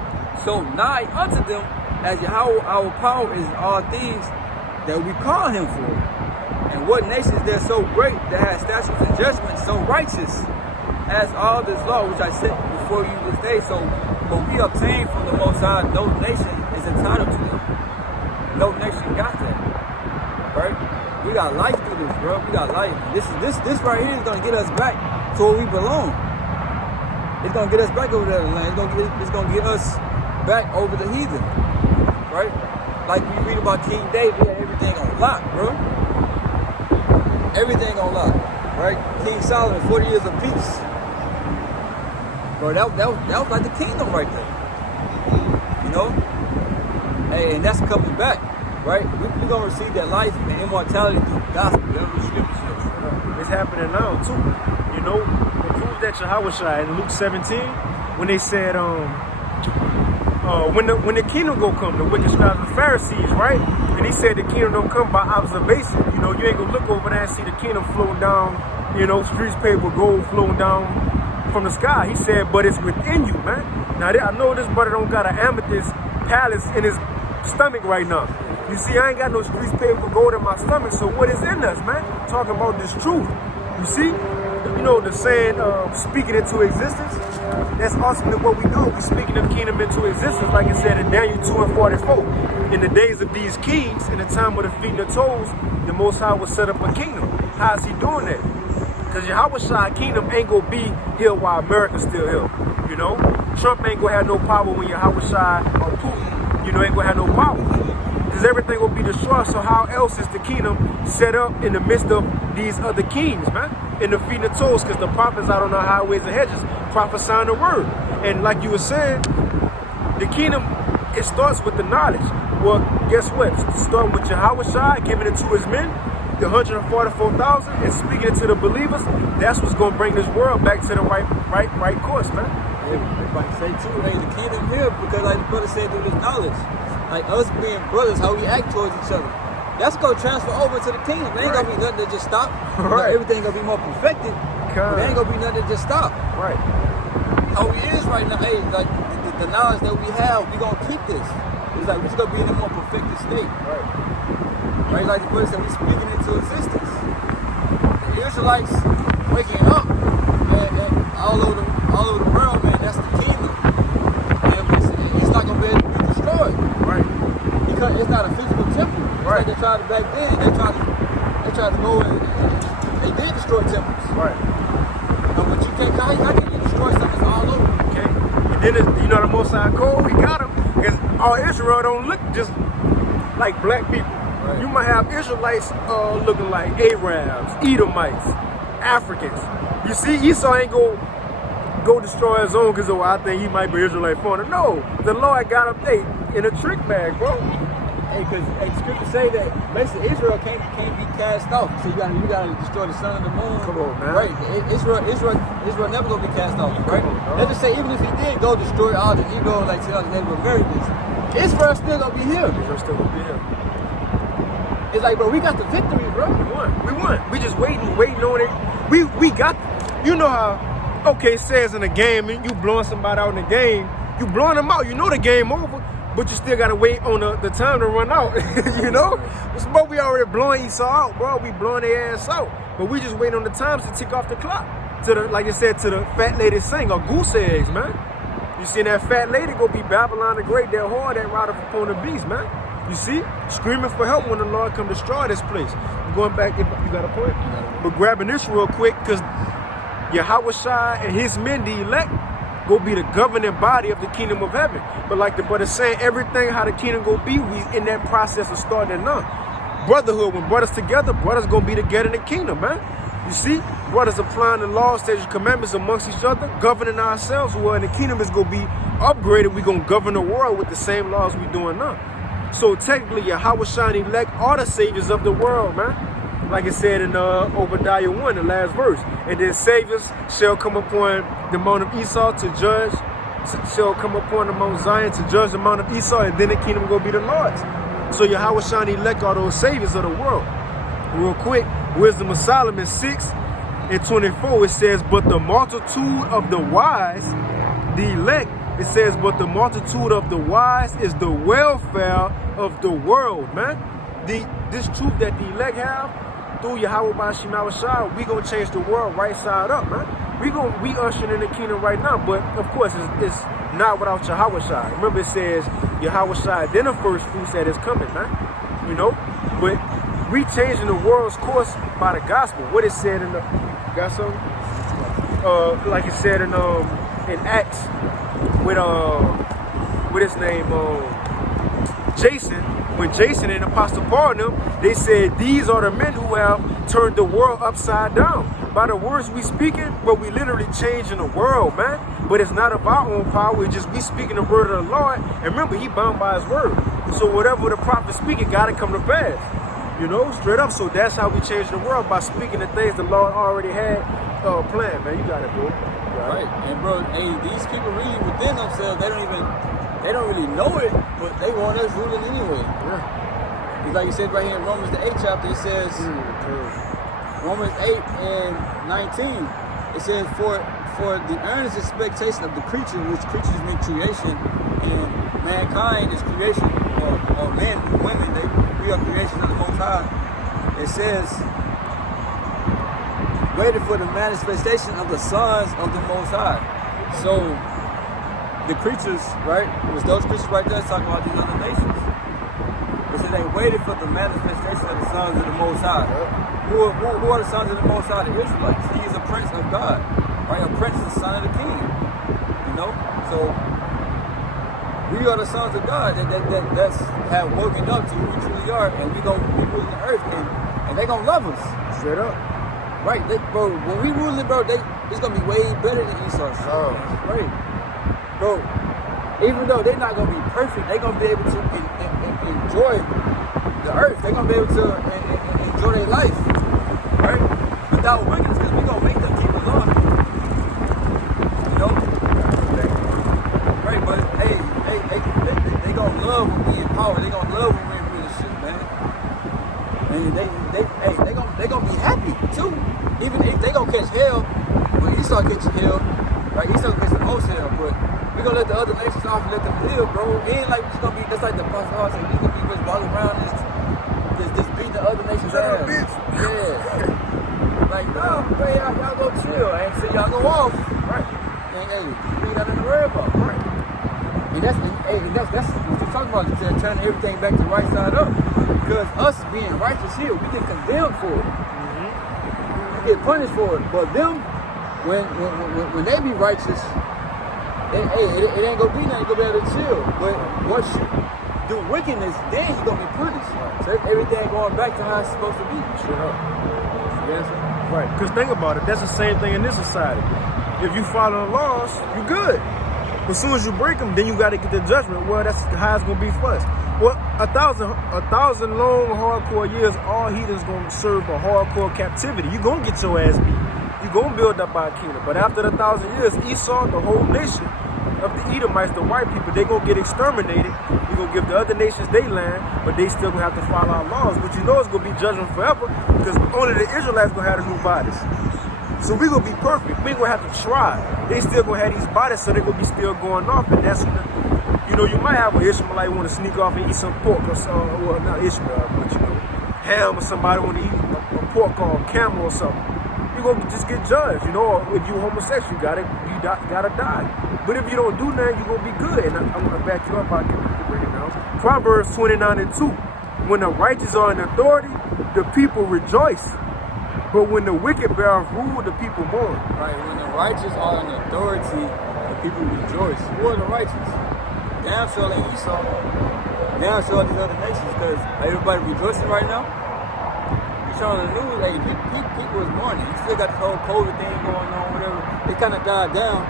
so nigh unto them, as Yahweh our power is in all things that we call Him for? And what nation is there so great that has statutes and judgments so righteous as all this law which I set before you this day?" So what we obtain from the Most High, no nation is entitled to it. No nation got that. Right? We got life through this, bro. We got life. This right here is gonna get us back to where we belong. It's gonna get us back over there in the land. It's gonna get us back over the heathen. Right? Like we read about King David, he had everything on lock, bro. Everything on lock, right? King Solomon, 40 years of peace. Bro, that was like the kingdom right there. You know? Hey, and that's coming back, right? We're going to receive that life and immortality through the gospel. It's happening now, too. You know, it proves that Yahweh in Luke 17, when they said, when the kingdom go come, the wicked scribes and Pharisees, right? And he said the kingdom don't come by observation. You know, you ain't gonna look over there and see the kingdom flowing down, you know, streets paved with gold flowing down from the sky. He said, but it's within you, man. Now, I know this brother don't got an amethyst palace in his stomach right now. You see, I ain't got no streets paved with gold in my stomach, so what is in us, man? Talking about this truth. You see? You know, the saying, speaking into existence, that's ultimately what we do. We're speaking the kingdom into existence, like it said in Daniel 2 and 44. In the days of these kings, in the time of the feet and the toes, the Most High will set up a kingdom. How is he doing that? Because Yahweh kingdom ain't going to be here while America's still here. You know? Trump ain't going to have no power when Yahweh or Putin, you know, ain't going to have no power. Because everything will be destroyed. So how else is the kingdom set up in the midst of these other kings, man? In the feet and the toes, because the prophets out on the highways and hedges prophesying the word. And like you were saying, the kingdom, it starts with the knowledge. Well, guess what? Starting with Yahweh giving it to his men, the 144,000, and speaking it to the believers. That's what's going to bring this world back to the right course, man. If I say too, hey, the kingdom here, because like the brother said, through this knowledge, like us being brothers, how we act towards each other. That's going to transfer over to the kingdom. There ain't going to be nothing that just stop. Right. Everything going to be more perfected. There ain't going to be nothing that just stop. Right. How we is right now, hey, like the the knowledge that we have, we gonna keep this. It's like we're just gonna be in a more perfected state. Right? Like the verse that we're speaking into existence. The Israelites waking up and all over the world, man, that's the kingdom. And it's not gonna be able to be destroyed. Right. Because it's not a physical temple. Right. Like they tried to back then, they tried to go and they did destroy temples. Right. No, but you can't, how can you destroy something that's all over? Okay. And then you know the Most High code, we got them. Because all Israel don't look just like black people. Right. You might have Israelites looking like Arabs, Edomites, Africans. You see, Esau ain't go destroy his own because I think he might be Israelite foreigner. No, the Lord got him in a trick bag, bro. Hey, because scriptures say that basically Israel can't be cast off. So you gotta destroy the sun and the moon. Come on, man. Right. Israel never gonna be cast off, right? Let's just say even if he did go destroy all the like all the Native Americans, Israel still gonna be here. Israel still gonna be here. It's like, bro, we got the victory, bro. We won. We just waiting on it. We got, you know how, okay, it says in a game, and you blowing somebody out in the game, you blowing them out, you know the game over, but you still gotta wait on the time to run out, you know? But we already blowing Esau out, bro. We blowing their ass out. But we just waiting on the times to tick off the clock. To the, like you said, to the fat lady sing, or goose eggs, man. You see that fat lady go be Babylon the Great, that whore that ride up upon the beast, man. You see? Screaming for help when the Lord come destroy this place. I'm going back, you got a point? But grabbing this real quick, because Yahushua and his men, the elect, go be the governing body of the kingdom of heaven. But like the brother saying, everything how the kingdom go be, we in that process of starting now. Brotherhood, when brothers together, brothers gonna be together in the kingdom, man. You see? Brothers applying the laws, statutes, commandments amongst each other, governing ourselves. Well, in the kingdom is gonna be upgraded. We gonna govern the world with the same laws we doing now. So technically, Yahushua and elect are the saviors of the world, man. Like it said in Obadiah 1, the last verse. And then saviors shall come upon the mount of Esau to judge, shall come upon the Mount Zion to judge the mount of Esau, and then the kingdom will be the Lord's. So Yahushua and elect are those saviors of the world. Real quick, Wisdom of Solomon 6:24, it says, but the multitude of the wise, the elect, it says, but the multitude of the wise is the welfare of the world, man. This truth that the elect have, through Yahweh Bashim Awashai, we gonna change the world right side up, man. We ushering in the kingdom right now, but of course it's not without Yahushua. Remember it says Yahushua, then the first fruits that is coming, man. You know? But we changing the world's course by the gospel. What it said in the, got something? Like it said in Acts with his name, Jason. When Jason and Apostle Paul and them, they said, these are the men who have turned the world upside down. By the words we speaking, but we literally changing the world, man. But it's not of our own power, it's just we speaking the word of the Lord. And remember, he bound by his word. So whatever the prophet speaking, gotta come to pass. You know, straight up. So that's how we change the world, by speaking the things the Lord already had planned, man. You got it, bro. Right. And bro, hey, these people really within themselves, they don't really know it, but they want us ruling anyway. Yeah. It's like you said right here in Romans the 8th chapter, it says, Romans 8:19, it says, for the earnest expectation of the creature, which creatures mean creation, and mankind is creation, or men and women, we are creation of the Most High. It says, waited for the manifestation of the sons of the Most High. So the creatures, right? It was those creatures right there talking about these other nations. It said they waited for the manifestation of the sons of the Most High. Who are the sons of the Most High? The Israelites. He is a prince of God, right? A prince is the son of the king. You know? So we are the sons of God that's have woken up to who we truly are, and we gonna be ruling the earth, and they gonna love us. Straight up. Right, bro, when we ruling it, bro, it's gonna be way better than Esau's. Oh. Right. Bro, even though they're not gonna be perfect, they're gonna be able to enjoy the earth. They're gonna be able to enjoy their life, right? Without wickedness, because we're gonna make them keep the law. You know? Right, but hey, they gonna love when we in power. They gonna love when we're in really shit, man. And they gonna be happy too. Even if they gonna catch hell, but Esau catching hell, right? Esau catching the most hell, but We gonna let the other nations off and let them live, bro. It ain't like we just gonna be. That's like the Apostle said. We gonna be just walking around just beating the other nations ass. Bitch. Yeah. Like, no, man, y'all go chill. I ain't say y'all go off. Right. And hey, we ain't got nothing to worry about. Right. And that's what you're talking about. You're turning everything back to the right side up. Because us being righteous here, we get condemned for it. We get punished for it. But them, when they be righteous, it ain't gonna be nothing. You gonna be able to chill. But once you do wickedness, then you gonna be punished. So everything going back to how it's supposed to be. Straight up. Yes, sir. Right. Because think about it. That's the same thing in this society. If you follow the laws, you good. But as soon as you break them, then you got to get the judgment. Well, that's how it's gonna be for us. Well, a thousand long hardcore years, all heathens gonna serve a hardcore captivity. You gonna get your ass beat. You gonna build up our kingdom. But after the 1,000 years, Esau, the whole nation of the Edomites, the white people, they gonna get exterminated. We gonna give the other nations their land, but they still gonna have to follow our laws. But you know it's gonna be judgment forever because only the Israelites gonna have the new bodies. So we gonna be perfect. We ain't gonna have to try. They still gonna have these bodies, so they gonna be still going off. And that's when, you know, you might have an Ishmaelite want to sneak off and eat some pork or something. Well, not Ishmael, but you know, Ham or somebody want to eat a pork or a camel or something. You gonna just get judged. You know, if you homosexual, you gotta die. But if you don't do nothing, you gonna be good. And I'm gonna back you up. I can bring it down. Proverbs 29:2. When the righteous are in authority, the people rejoice. But when the wicked bear rule, the people mourn. Right, when the righteous are in authority, the people rejoice. Who are the righteous? Damn sure ain't Esau. Damn sure these other nations, because everybody rejoicing right now. You showing the news, hey, people is mourning. You still got the whole COVID thing going on, whatever. It kind of died down,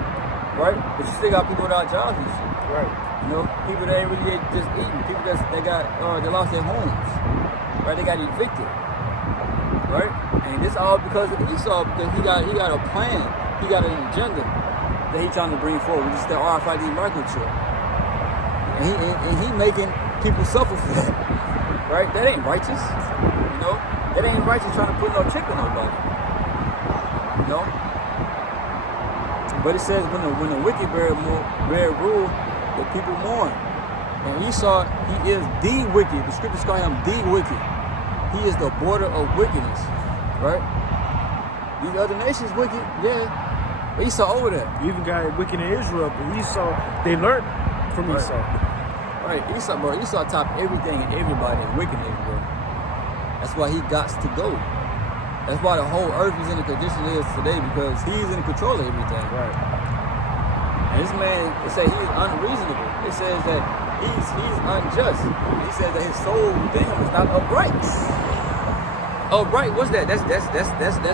right? But you still got people without jobs and shit. Right. You know, people that ain't really just eating. People they lost their homes, right? They got evicted, right? And this all because of Esau, because he got a plan, he got an agenda that he trying to bring forward, which is the RFID microchip. And he making people suffer for that, right? That ain't righteous, you know? That ain't righteous trying to put no chip in nobody, you know? But it says when the wicked bear rule, the people mourn. And Esau, he is the wicked. The scriptures call him the wicked. He is the border of wickedness, right? These other nations wicked, yeah. Esau over there. You even got wicked in Israel, but Esau, they learned from Right. Esau. Right, Esau topped everything and everybody in wickedness, bro. That's why he got to go. That's why the whole earth is in the condition it is today, because he's in control of everything. Right. And this man, it says he's unreasonable. It says that he's unjust. He says that his soul within him is not upright. Upright, what's that? That's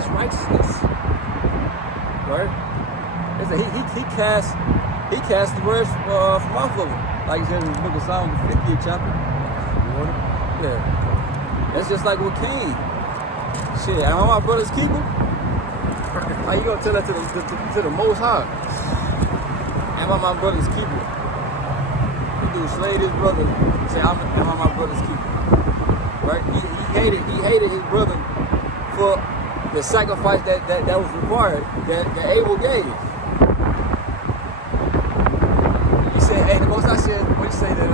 righteousness. Right? It's a, he cast the words from off of him. Like he said in the book of Psalms, the 50th chapter. Yeah. That's just like with Cain. Shit, am I my brother's keeper? How you gonna tell that to the Most High? Am I my brother's keeper? He dude slayed his brother. Say, am I my brother's keeper? Right? He hated his brother for the sacrifice that was required, that Abel gave. He said, hey, the Most High said, what he say that,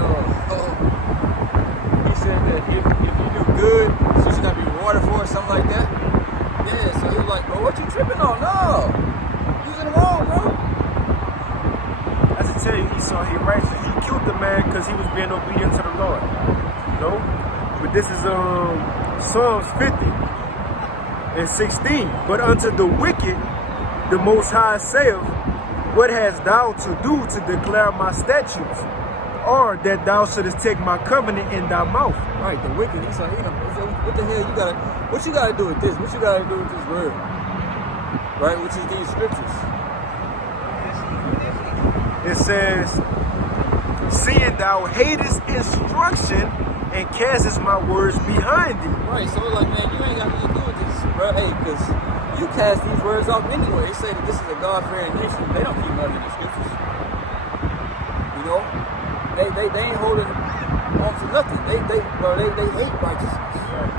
he said that if you do good, you should not be rewarded for it, something like that. Yeah, so he was like, bro, what you tripping on? No, you in the wrong, bro. I should tell you, Esau, he killed the man because he was being obedient to the Lord. You know? But this is Psalms 50:16. But unto the wicked, the Most High saith, what hast thou to do to declare my statutes? Or that thou shouldest take my covenant in thy mouth? Right, the wicked, Esau, what the hell what you gotta do with this? What you gotta do with this word? Right, which is these scriptures. It says, seeing thou hatest instruction and castest my words behind thee. Right, so like, man, you ain't got nothing to do with this, bro. Hey, because you cast these words off anyway. They say that this is a God-fearing nation. They don't keep nothing in the scriptures. You know? They ain't holding on to nothing. They hate righteousness. Right.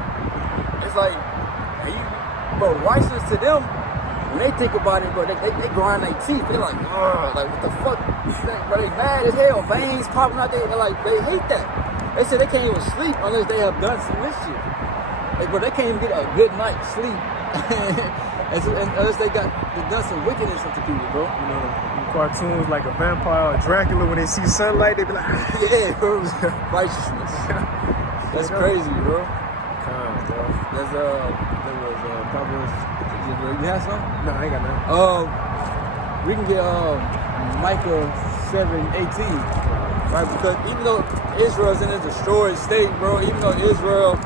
It's like, bro, righteousness to them when they think about it, bro, they grind their teeth. They're like, ugh, like what the fuck? Bro, they mad as hell, veins popping out there. They're like, they hate that. They say they can't even sleep unless they have done some mischief. Like, bro, they can't even get a good night's sleep unless they got done some wickedness to people, bro. You know, in cartoons like a vampire or Dracula, when they see sunlight, they be like, yeah, bro, righteousness. That's crazy, bro. Bro. That's there was Proverbs. You have some? No, I ain't got nothing. We can get Micah 7:18, right? Because even though Israel's in a destroyed state, bro, even though Israel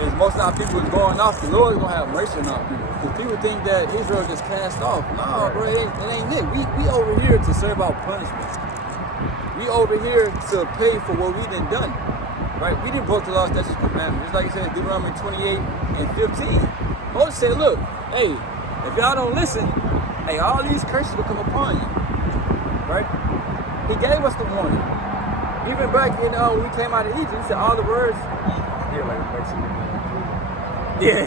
is most of our people is going off, the Lord is gonna have mercy on our people. Because people think that Israel just cast off. No, bro, it ain't it. We over here to serve our punishment. We over here to pay for what we done. Right? We didn't broke the law, statutes, commandments. Just like it says Deuteronomy 28 and 15. Moses said, look, hey, if y'all don't listen, hey, all these curses will come upon you. Right? He gave us the warning. Even back in when we came out of Egypt, he said all the words. Yeah, like Mexican. Yeah.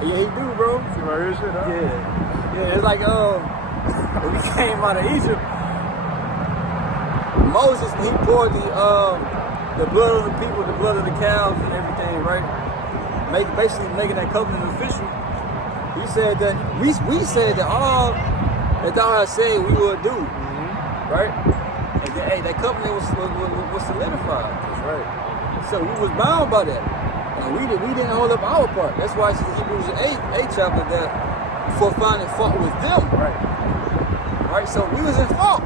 Yeah, he do, bro. See my real shit, huh? Yeah. It's like when we came out of Egypt, Moses, he poured the blood of the people, the blood of the cows and everything, right? Basically making that covenant official. He said that we said that all that thou hast said we would do, right? And then, hey, that covenant was solidified. That's right. So we was bound by that, and we didn't hold up our part. That's why it's in Hebrews 8 chapter that for finding fault with them, right? So we was in fault.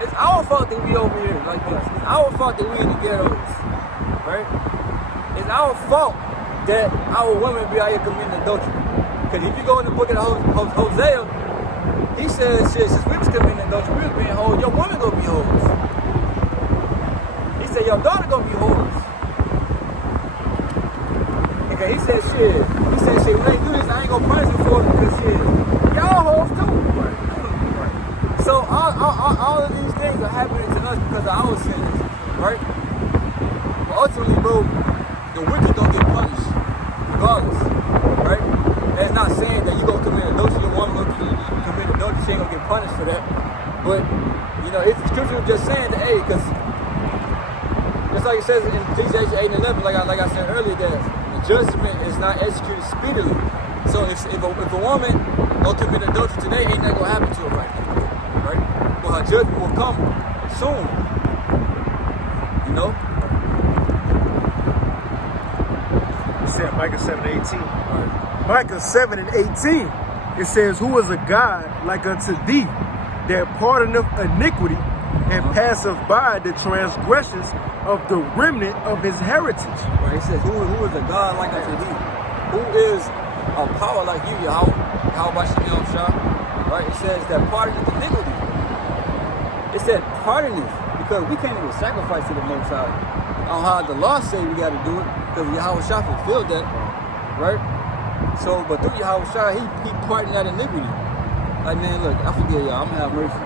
It's our fault that we over here like this. It's our fault that we in the ghettos, right? It's our fault that our women be out here committing adultery. Because if you go in the book of Hosea, he says, shit, since we was committing adultery, we was being hoes, your woman gonna be hoes. He said, your daughter gonna be hoes. Okay, he said, shit, when they do this, I ain't gonna punish you for it because shit, y'all hoes too. So all of these things are happening to us because of our sins, right? But ultimately, bro, the wicked don't get punished, regardless, right? That's not saying that you gonna commit adultery, your woman gonna commit adultery, she ain't gonna get punished for that. But you know, it's the scripture just saying that, hey, because just like it says in Ecclesiastes 8 and 11, like I said earlier, that the judgment is not executed speedily. So if a woman gonna commit adultery today, ain't that gonna happen to her right now. Right? But her judgment will come soon. You know? It said Micah 7:18. Right. Micah 7 and 18. It says, who is a God like unto thee, that pardoneth iniquity and passeth by the transgressions of the remnant of his heritage. Right. It says, who is a God like unto thee? Who is a power like you, Yahweh? How about Shem Shah? Right? It says that pardoneth iniquity. It said pardoneth because we can't even sacrifice to the Most High on how the law say we got to do it because Yahweh Shah fulfilled that, right? So, but through Yahweh Shah, he pardoned that iniquity. Like, man, look, I forgive y'all. I'm gonna have mercy.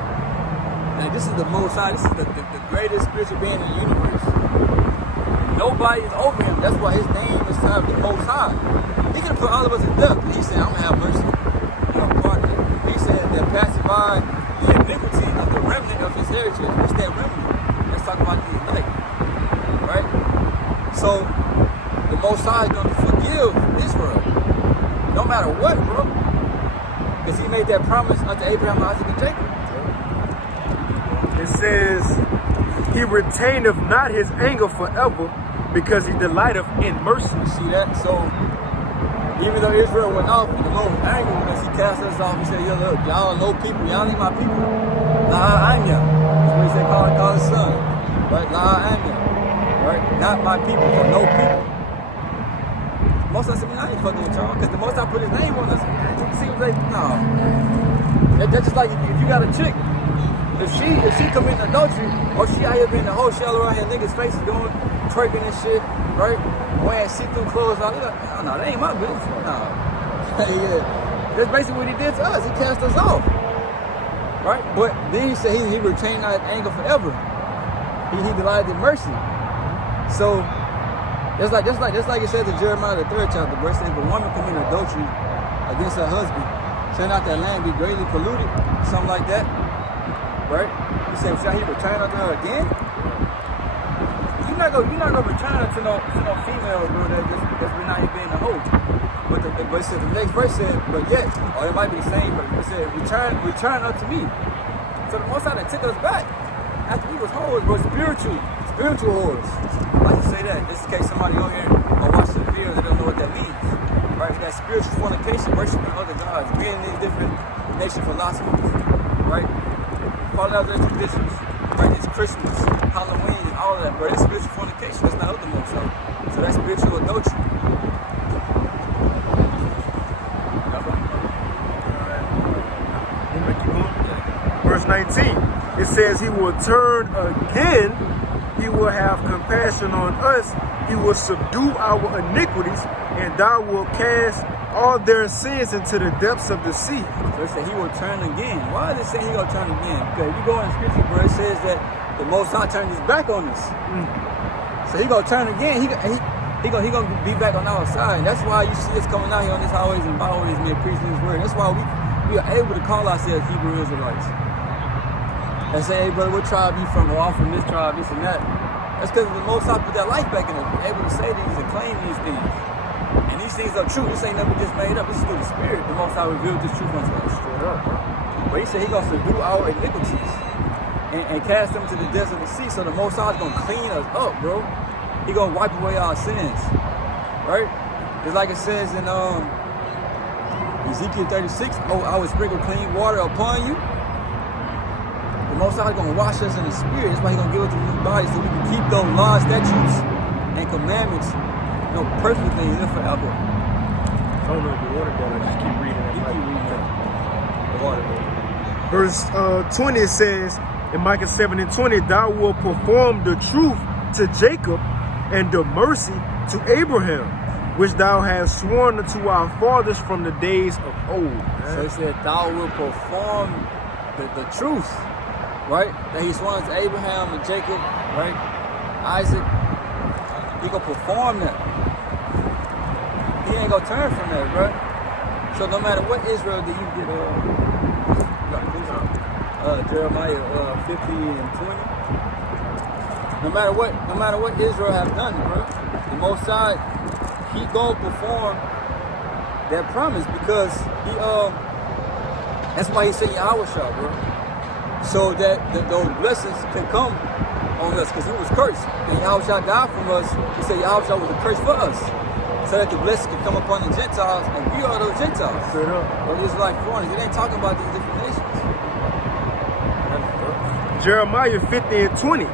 And this is the Most High. This is the greatest spiritual being in the universe. Nobody is over him. That's why his name is titled the Most High. He could put all of us in death. He said, I'm gonna have mercy. I'm gonna pardon it. He said that passing by the iniquity of the remnant of his heritage. What's that remnant? Let's talk about the elect, right? So the Most High is gonna forgive Israel, no matter what, bro, because he made that promise unto Abraham, Isaac, and Jacob. It says, he retaineth not his anger forever, because he delighteth in mercy. You see that? So even though Israel went off, the Lord was angry with us. He cast us off. He said, yo, look, y'all are no people. Y'all ain't my people. La Anya. That's what he said, call his son. Right? La Anya. Right? Not my people, but no people. Most of us said, I ain't fucking with y'all. Because the most I put his name on us, it seems like, no. That's just like if you got a chick. If she committing adultery, or she out here being a whole shell around here, niggas' faces doing, twerking and shit, right? Wearing see-through clothes, all that. Oh, no, that ain't my business. No. Yeah. That's basically what he did to us. He cast us off. Right? But then he said he retained our anger forever. He delighted in mercy. So, just like it says in Jeremiah the 3rd chapter, verse 8, if a woman commit adultery against her husband, shall not that land be greatly polluted? Something like that. Right? He said, shall he return unto her again? You're not gonna return to no female, bro, that's been out here being a hoe. But it said, the next verse said, but yet, or it might be the same, but it said, return unto me. So the Most High that took us back after we was whores, bro, spiritual whores. I like to say that, just in case somebody over here or watch the video, they don't know what that means. Right? That spiritual fornication, worshiping other gods, being in these different nation philosophies, right? Following out their traditions, right? It's Christmas, Halloween, all of that, bro. It's spiritual fornication. That's not of the Most High. So that's spiritual adultery. Verse 19, it says, he will turn again, he will have compassion on us, he will subdue our iniquities, and thou wilt cast all their sins into the depths of the sea. So it said he will turn again. Why does it say he will turn again? Because if you go in the scripture, bro, it says that the Most High turned his back on us. So he gonna turn again. He gonna be back on our side. And that's why you see us coming out here on these highways and byways and preaching his word. That's why we are able to call ourselves Hebrew Israelites. And say, hey, brother, what tribe you from? Or I'm from this tribe, this and that. That's because the Most High put that life back in us. We're able to say these and claim these things. And these things are true. This ain't never just made up. This is through the Spirit. The Most High revealed this truth unto us. Straight up, bro. But he said he gonna subdue our iniquities and cast them to the depths of the sea. So the Most High is gonna clean us up, bro. He gonna wipe away our sins, right? Just like it says in Ezekiel 36, oh, I will sprinkle clean water upon you. The Most High is going to wash us in the Spirit. That's why He's going to give us a new body so we can keep those laws, statutes, and commandments, perfectly and live forever. I don't know if the water down. Just keep reading that. You keep reading that. The water. Verse 20 it says, in Micah 7:20, thou wilt perform the truth to Jacob and the mercy to Abraham, which thou hast sworn unto our fathers from the days of old. So it said, thou wilt perform the truth. Right? That he swore to Abraham and Jacob, right? Isaac. He gonna perform that. He ain't gonna turn from that, bro. So no matter what Israel do you get, Jeremiah 50 and 20. No matter what Israel have done, bro, the Most High, he gonna perform that promise because he that's why he sent Yahushua, bro. So that those blessings can come on us, because he was cursed. And Yahushua died from us. He said Yahushua was a curse for us. So that the blessings can come upon the Gentiles, and we are those Gentiles. Straight up. But it's like foreigners. It ain't talking about these different nations. Jeremiah 50 and 20.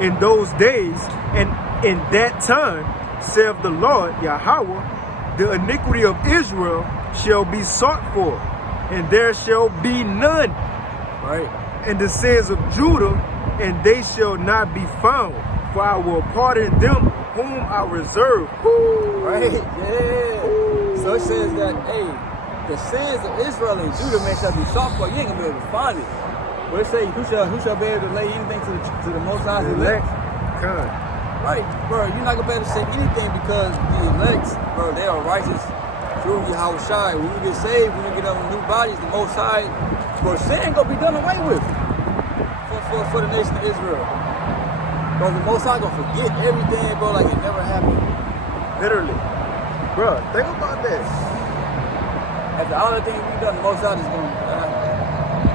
In those days, and in that time, saith the Lord, Yahweh, the iniquity of Israel shall be sought for, and there shall be none. Right. And the sins of Judah, and they shall not be found, for I will pardon them whom I reserve. Woo. Right, yeah. Ooh. So it says that, hey, the sins of Israel and Judah man shall be sought for. You ain't gonna be able to find it. But it say, who shall be able to lay anything to the Most High's elect? Right, bro. You're not gonna be able to say anything because the elect, bro, they are righteous through Yahushua. When you get saved, when you get on new bodies, the Most High, bro, sin gonna be done away with for the nation of Israel. Bro, the Most High gonna forget everything, bro, like it never happened. Literally. Bro, think about that. After all the things we done, the Most High is gonna,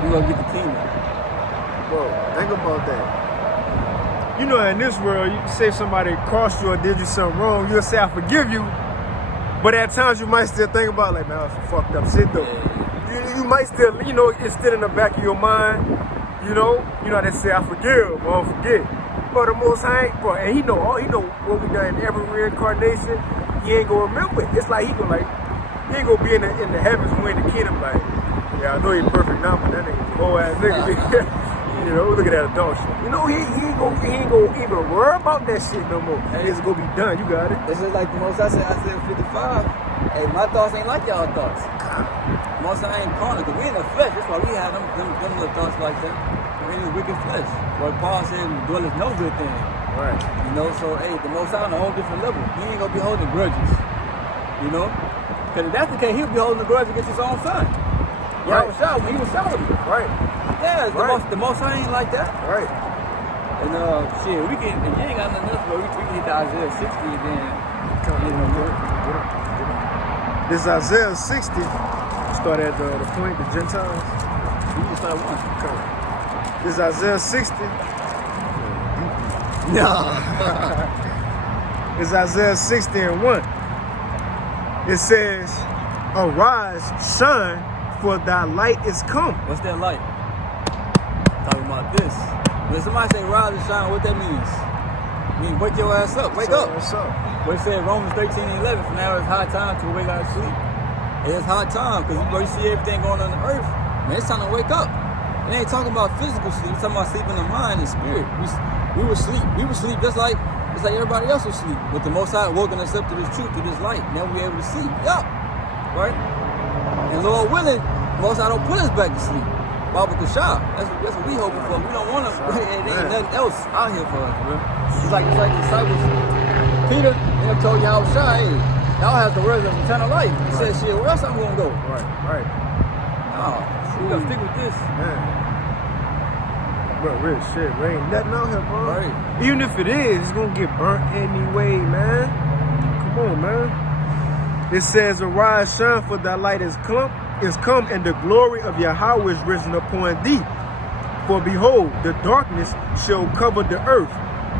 we gonna get the kingdom. Bro, think about that. You know, in this world, you say somebody crossed you or did you something wrong, you'll say, I forgive you. But at times you might still think about, like, man, that was some fucked up shit, though. Yeah. You might still, you know, it's still in the back of your mind. You know they say, I forgive, or I forget. But the Most High, bro, and he know what we done in every reincarnation. He ain't gonna remember it. It's like he ain't gonna be in the heavens when in the kingdom. Like, yeah, I know he's perfect now, but that nigga's a whole ass nigga. You know, look at that adult shit. You know, he ain't gonna even worry about that shit no more. It's gonna be done. You got it. It's just like the Most High said, Isaiah 55. Hey, my thoughts ain't like y'all thoughts. Most High ain't carnal, because we in the flesh. That's why we have them little thoughts like that. We're in the wicked flesh. What Paul said, dwelleth no good thing. Right. You know, so hey, the Most High on a whole different level. He ain't gonna be holding grudges. You know? Because if that's the case, he'll be holding the grudge against his own son. Yeah, Right. when he was shouting. Right. Yeah, it's Right. the most high ain't like that. Right. And shit, we can, if you ain't got nothing else, but we can get to Isaiah 60 and then, you know, This Isaiah 60. Start at the point, the Gentiles. we can start one. This Isaiah 60. Nah. It's Isaiah 60 and 1. It says, arise, shine, for thy light is come. What's that light? Talking about this. When somebody say rise and shine, what that means? I mean, wake your ass up. Wake up. What's up? What it said, Romans 13 and 11, for now it's high time to wake out of sleep. It's high time, because you see everything going on the earth. Man, it's time to wake up. It ain't talking about physical sleep. It's talking about sleep in the mind and spirit. We would sleep. We would sleep just like everybody else would sleep. But the Most High woken us up to this truth, to this light. Now we're able to see. Yup. Right? And Lord willing, the Most High don't put us back to sleep. Baba Kushah. That's what we hoping for. We don't want to. There ain't nothing else out here for us, bro. It's like the disciples. Peter, they told you how shy, hey, y'all have the words of eternal life. He said, shit, where else I'm going to go? Right. No, we got to stick with this. Man. Bro, real shit. There ain't nothing out here, bro. Right. Even if it is, it's gonna get burnt anyway, man. Come on, man. It says, arise, shine, for thy light is come, and the glory of Yahweh is risen upon thee. For behold, the darkness shall cover the earth,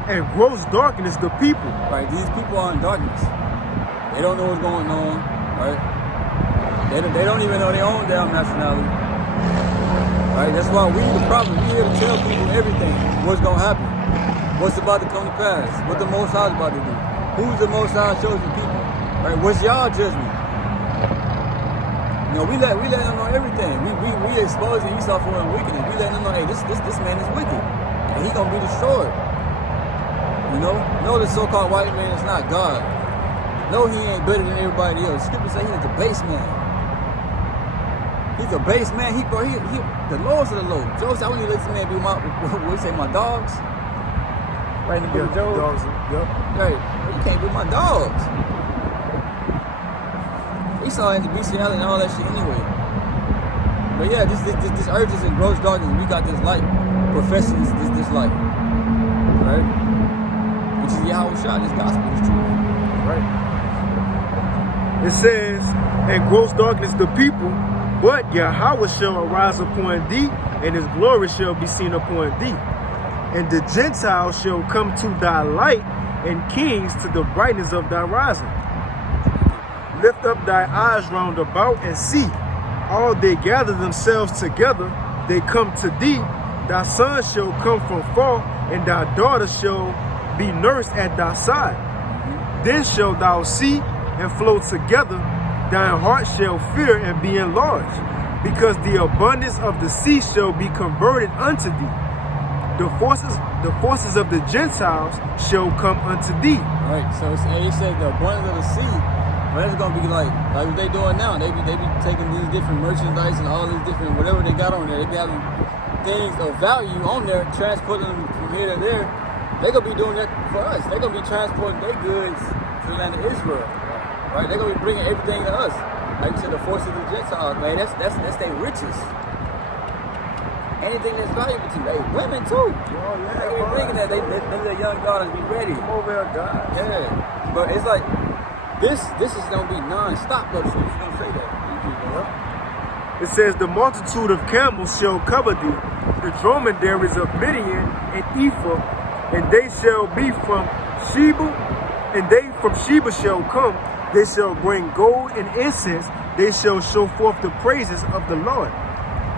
and gross darkness the people. Right, these people are in darkness. They don't know what's going on, right? They don't even know their own damn nationality. Right, that's why we the prophet. We here to tell people everything. What's gonna happen? What's about to come to pass? What the Most High is about to do? Who's the Most High chosen people? Right, what's y'all judgment? You know, we let them know everything. We exposing Esau for his wickedness. We letting them know, hey, this man is wicked, and he gonna be destroyed. You know, no, the so-called white man is not God. No, he ain't better than everybody else. Scripture say he's a base man. He's a base man. He the lowest of the low. Job said, I wouldn't even let this man be my, what he say, my dogs. Right in the book of Job. Dogs, yep. Right, you can't be my dogs. We saw in the bestiality and all that shit anyway. But yeah, this earth is in gross darkness. We got this light, professing this light, right? Which is Yahweh Shah. This gospel is true, Right. It says, and gross darkness the people, but Yahweh shall arise upon thee, and his glory shall be seen upon thee. And the Gentiles shall come to thy light, and kings to the brightness of thy rising. Lift up thy eyes round about and see. All they gather themselves together, they come to thee. Thy son shall come from far, and thy daughter shall be nursed at thy side. Then shalt thou see and flow together. Thine heart shall fear and be enlarged, because the abundance of the sea shall be converted unto thee. The forces of the Gentiles shall come unto thee. right? So he said the abundance of the sea. But it's gonna be like what they doing now. They be taking these different merchandise and all these different whatever they got on there. They be having things of value on there, transporting them from here to there. They gonna be doing that for us. They gonna be transporting their goods to the land of Israel, right? They gonna be bringing everything to us. Like you said, the forces of the Gentiles, man. That's their riches. Anything that's valuable to them. Hey, women too. They ain't thinking that they little young daughters be ready. Come over here, God. Yeah, but it's like this is gonna be non-stop though. So you gonna say that? It says, the multitude of camels shall cover thee, the dromedaries of Midian and Ephah, and they shall be from Sheba, and they from Sheba shall come. They shall bring gold and incense. They shall show forth the praises of the Lord.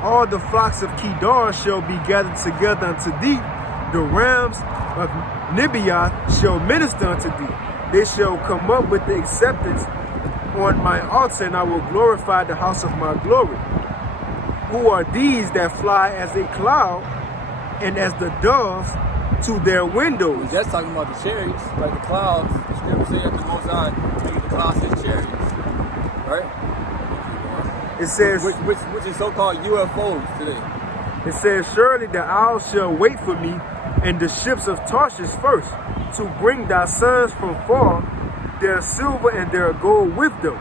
All the flocks of Kedar shall be gathered together unto thee. The rams of Nebaioth shall minister unto thee. They shall come up with the acceptance on my altar, and I will glorify the house of my glory. Who are these that fly as a cloud and as the doves to their windows? That's talking about the chariots, like the clouds. The scripture says the Most High made the clouds his chariots, right? It says, Which is so-called UFOs today. it says, surely the owls shall wait for me, and the ships of Tarshish first, to bring thy sons from far, their silver and their gold with them.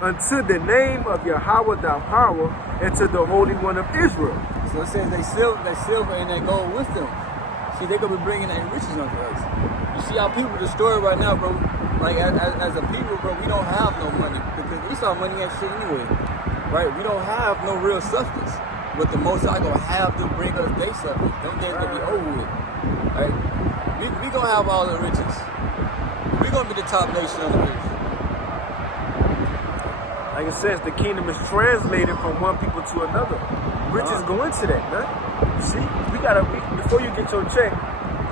unto the name of Yahweh thy power, and to the Holy One of Israel. So it says they silver and they gold with them. See, they're going to be bringing their riches unto us. You see how people destroy right now, bro. Like, as a people, bro, we don't have no money. Because Esau money ain't shit anyway. Right? We don't have no real substance. But the Most High going to have to bring us their substance. Them days going to be over with. Right? We going to have all the riches. We going to be the top nation on the earth. Like it says, the kingdom is translated from one people to another. Riches go into that, man. You see, before you get your check,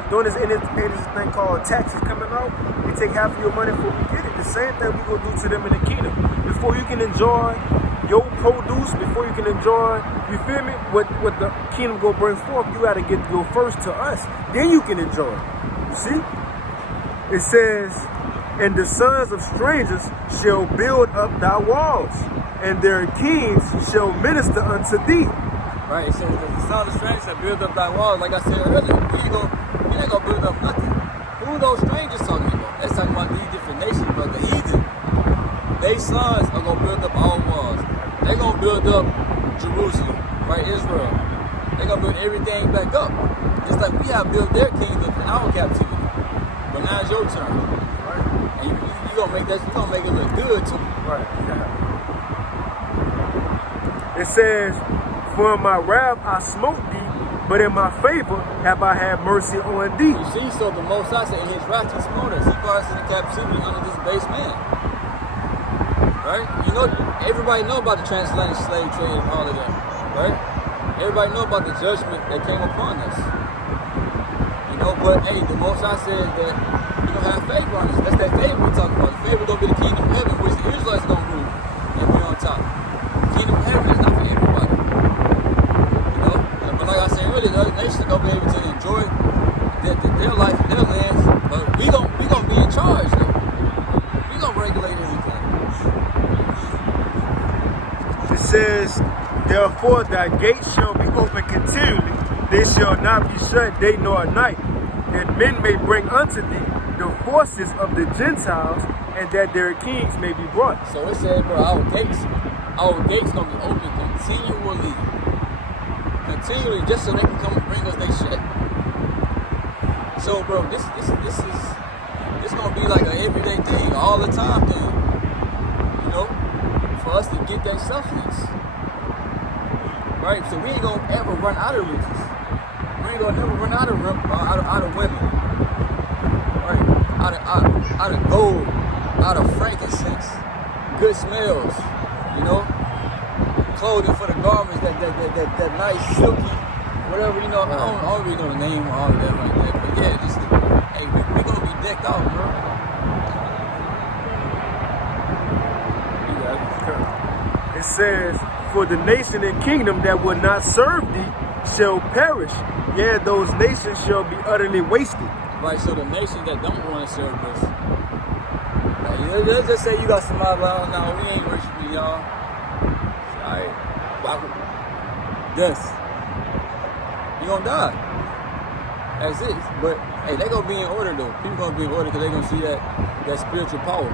doing this thing called taxes coming out, you take half of your money before we get it. The same thing we gonna do to them in the kingdom. Before you can enjoy your produce, before you can enjoy, you feel me, what the kingdom gonna bring forth, you gotta go first to us. Then you can enjoy it. You see? It says, and the sons of strangers shall build up thy walls, and their kings shall minister unto thee. Right, it says that the sons of strangers shall build up thy walls. Like I said earlier, you ain't gonna build up nothing. Who are those strangers talking about? That's talking about these different nations, but the heathen. They sons are gonna build up all walls. They're gonna build up Jerusalem, right? Israel. They're gonna build everything back up. Just like we have built their kingdom in our captivity. But now it's your turn. Right? And you gonna make that, you gonna make it look good too. Right. It says, for in my wrath I smote thee, but in my favor have I had mercy on thee. You see, so the Most High said in his wrath he smote us. He brought us into captivity under this base man. Right? You know, everybody know about the transatlantic slave trade and all of that. Right? Everybody know about the judgment that came upon us. You know, but hey, the Most High said that we're going to have favor on us. That's that favor we're talking about. The favor going to be the kingdom of heaven, which the Israelites going to rule and be on top. The kingdom of heaven is not for everybody. You know? But like I said earlier, the other nations are going to be able to enjoy their life and their lands, but we gonna be in charge though. We gonna regulate everything. It says, therefore thy gates shall be open continually, they shall not be shut day nor night, that men may bring unto thee the forces of the Gentiles, and that their kings may be brought. So it said, bro, our gates gonna be open continually, just so they can come and bring us their shit. So, bro, this is gonna be like an everyday thing, all the time thing. You know, for us to get that substance, right? So we ain't gonna ever run out of riches. We ain't gonna never run out of women, right? Out of gold, out of frankincense, good smells, you know, clothing for the garments, that nice silky, whatever, you know. I don't really know the name or all of that like that, but yeah, just hey, we gonna be decked out, bro. It says, for the nation and kingdom that will not serve thee shall perish. Yeah, those nations shall be utterly wasted. Right, so the nations that don't want to serve us, like, let's just say you got somebody like, no, we ain't worshiping y'all. Alright, death. You gonna die. That's it. But hey, they gonna be in order though. People gonna be in order because they gonna see that spiritual power,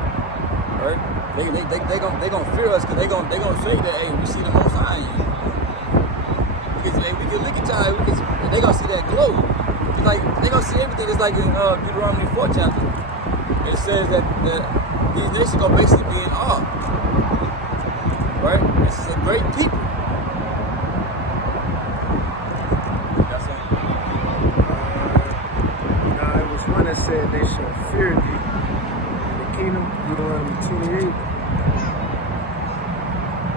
right? They gonna fear us because they gonna say that, hey, we see the Most High in you. Because hey, we can look at y'all, they gonna see that glow. It's like they gonna see everything. It's like in Deuteronomy 4th chapter. It says that these nations gonna basically be in awe, right? This is a great people. It was one that said they shall fear thee. The kingdom, Deuteronomy 28.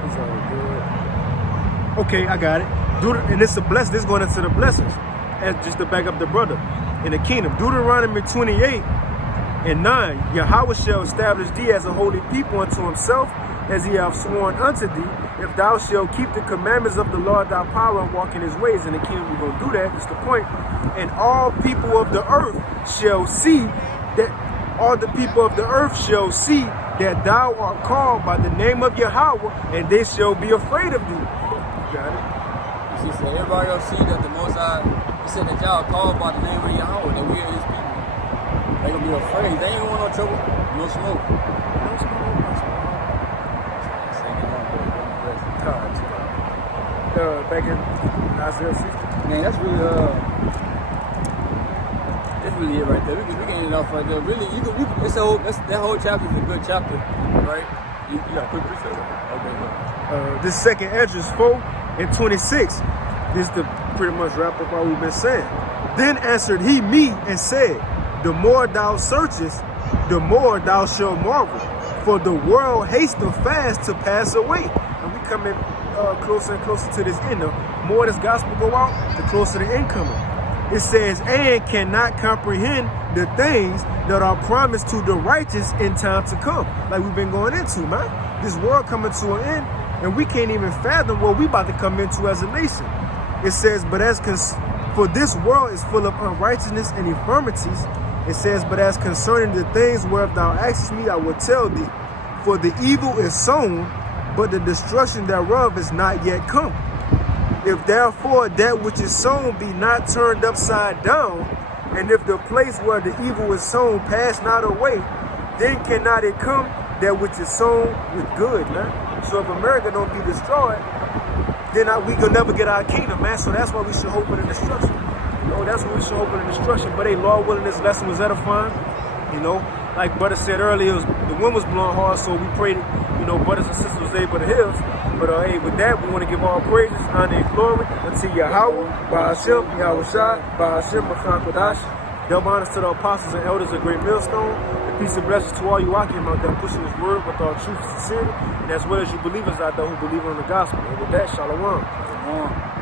It's all good. Okay, I got it. And this is a blessing. This is going into the blessings. And just to back up the brother. In the kingdom, Deuteronomy 28 and 9. Yahweh shall establish thee as a holy people unto himself, as he hath sworn unto thee, if thou shalt keep the commandments of the Lord thy power and walk in his ways. In the kingdom, we're going to do that. That's the point. And all people of the earth shall see that, all the people of the earth shall see that thou art called by the name of Yahweh, and they shall be afraid of thee. Got it? He said, everybody else see that the Most High, he said that y'all are called by the name of Yahweh, that we are his people. They gonna be afraid. They ain't gonna want no trouble, no smoke. back in Isaiah 60. Man, that's really it right there. We can end it off right there. Really, that whole chapter is a good chapter, right? You got a quick precept. Okay, go. This second Esdras 4 and 26. This to pretty much wrap up all we've been saying. Then answered he me and said, the more thou searchest, the more thou shalt marvel. For the world hasteth fast to pass away. And we coming closer and closer to this end. The more this gospel go out, the closer the end coming. It says, and cannot comprehend the things that are promised to the righteous in time to come. Like we've been going into, man. This world coming to an end, and we can't even fathom what we about to come into as a nation. It says, but for this world is full of unrighteousness and infirmities. It says, but as concerning the things whereof thou askest me, I will tell thee. For the evil is sown, but the destruction thereof is not yet come. If therefore that which is sown be not turned upside down, and if the place where the evil is sown pass not away, then cannot it come that which is sown with good, man. So if America don't be destroyed, then we could never get our kingdom, man. So that's why we should hope in the destruction. You know, that's what we should hope in the destruction. But hey, Lord willing, this lesson was edifying. You know, like brother said earlier, the wind was blowing hard, so we prayed, you know, brothers and sisters was able to heal us. But hey, with that, we want to give all praises, honor, and glory unto Yahweh, Ba'ashem, Yahushua, Ba'ashem, Makan Kodash. Double honors to the apostles and elders of Great Millstone. And peace and blessings to all you Akim out there pushing this word with all truth and sincerity, and as well as you believers out there who believe on the gospel. And with that, Shalom. Shalom.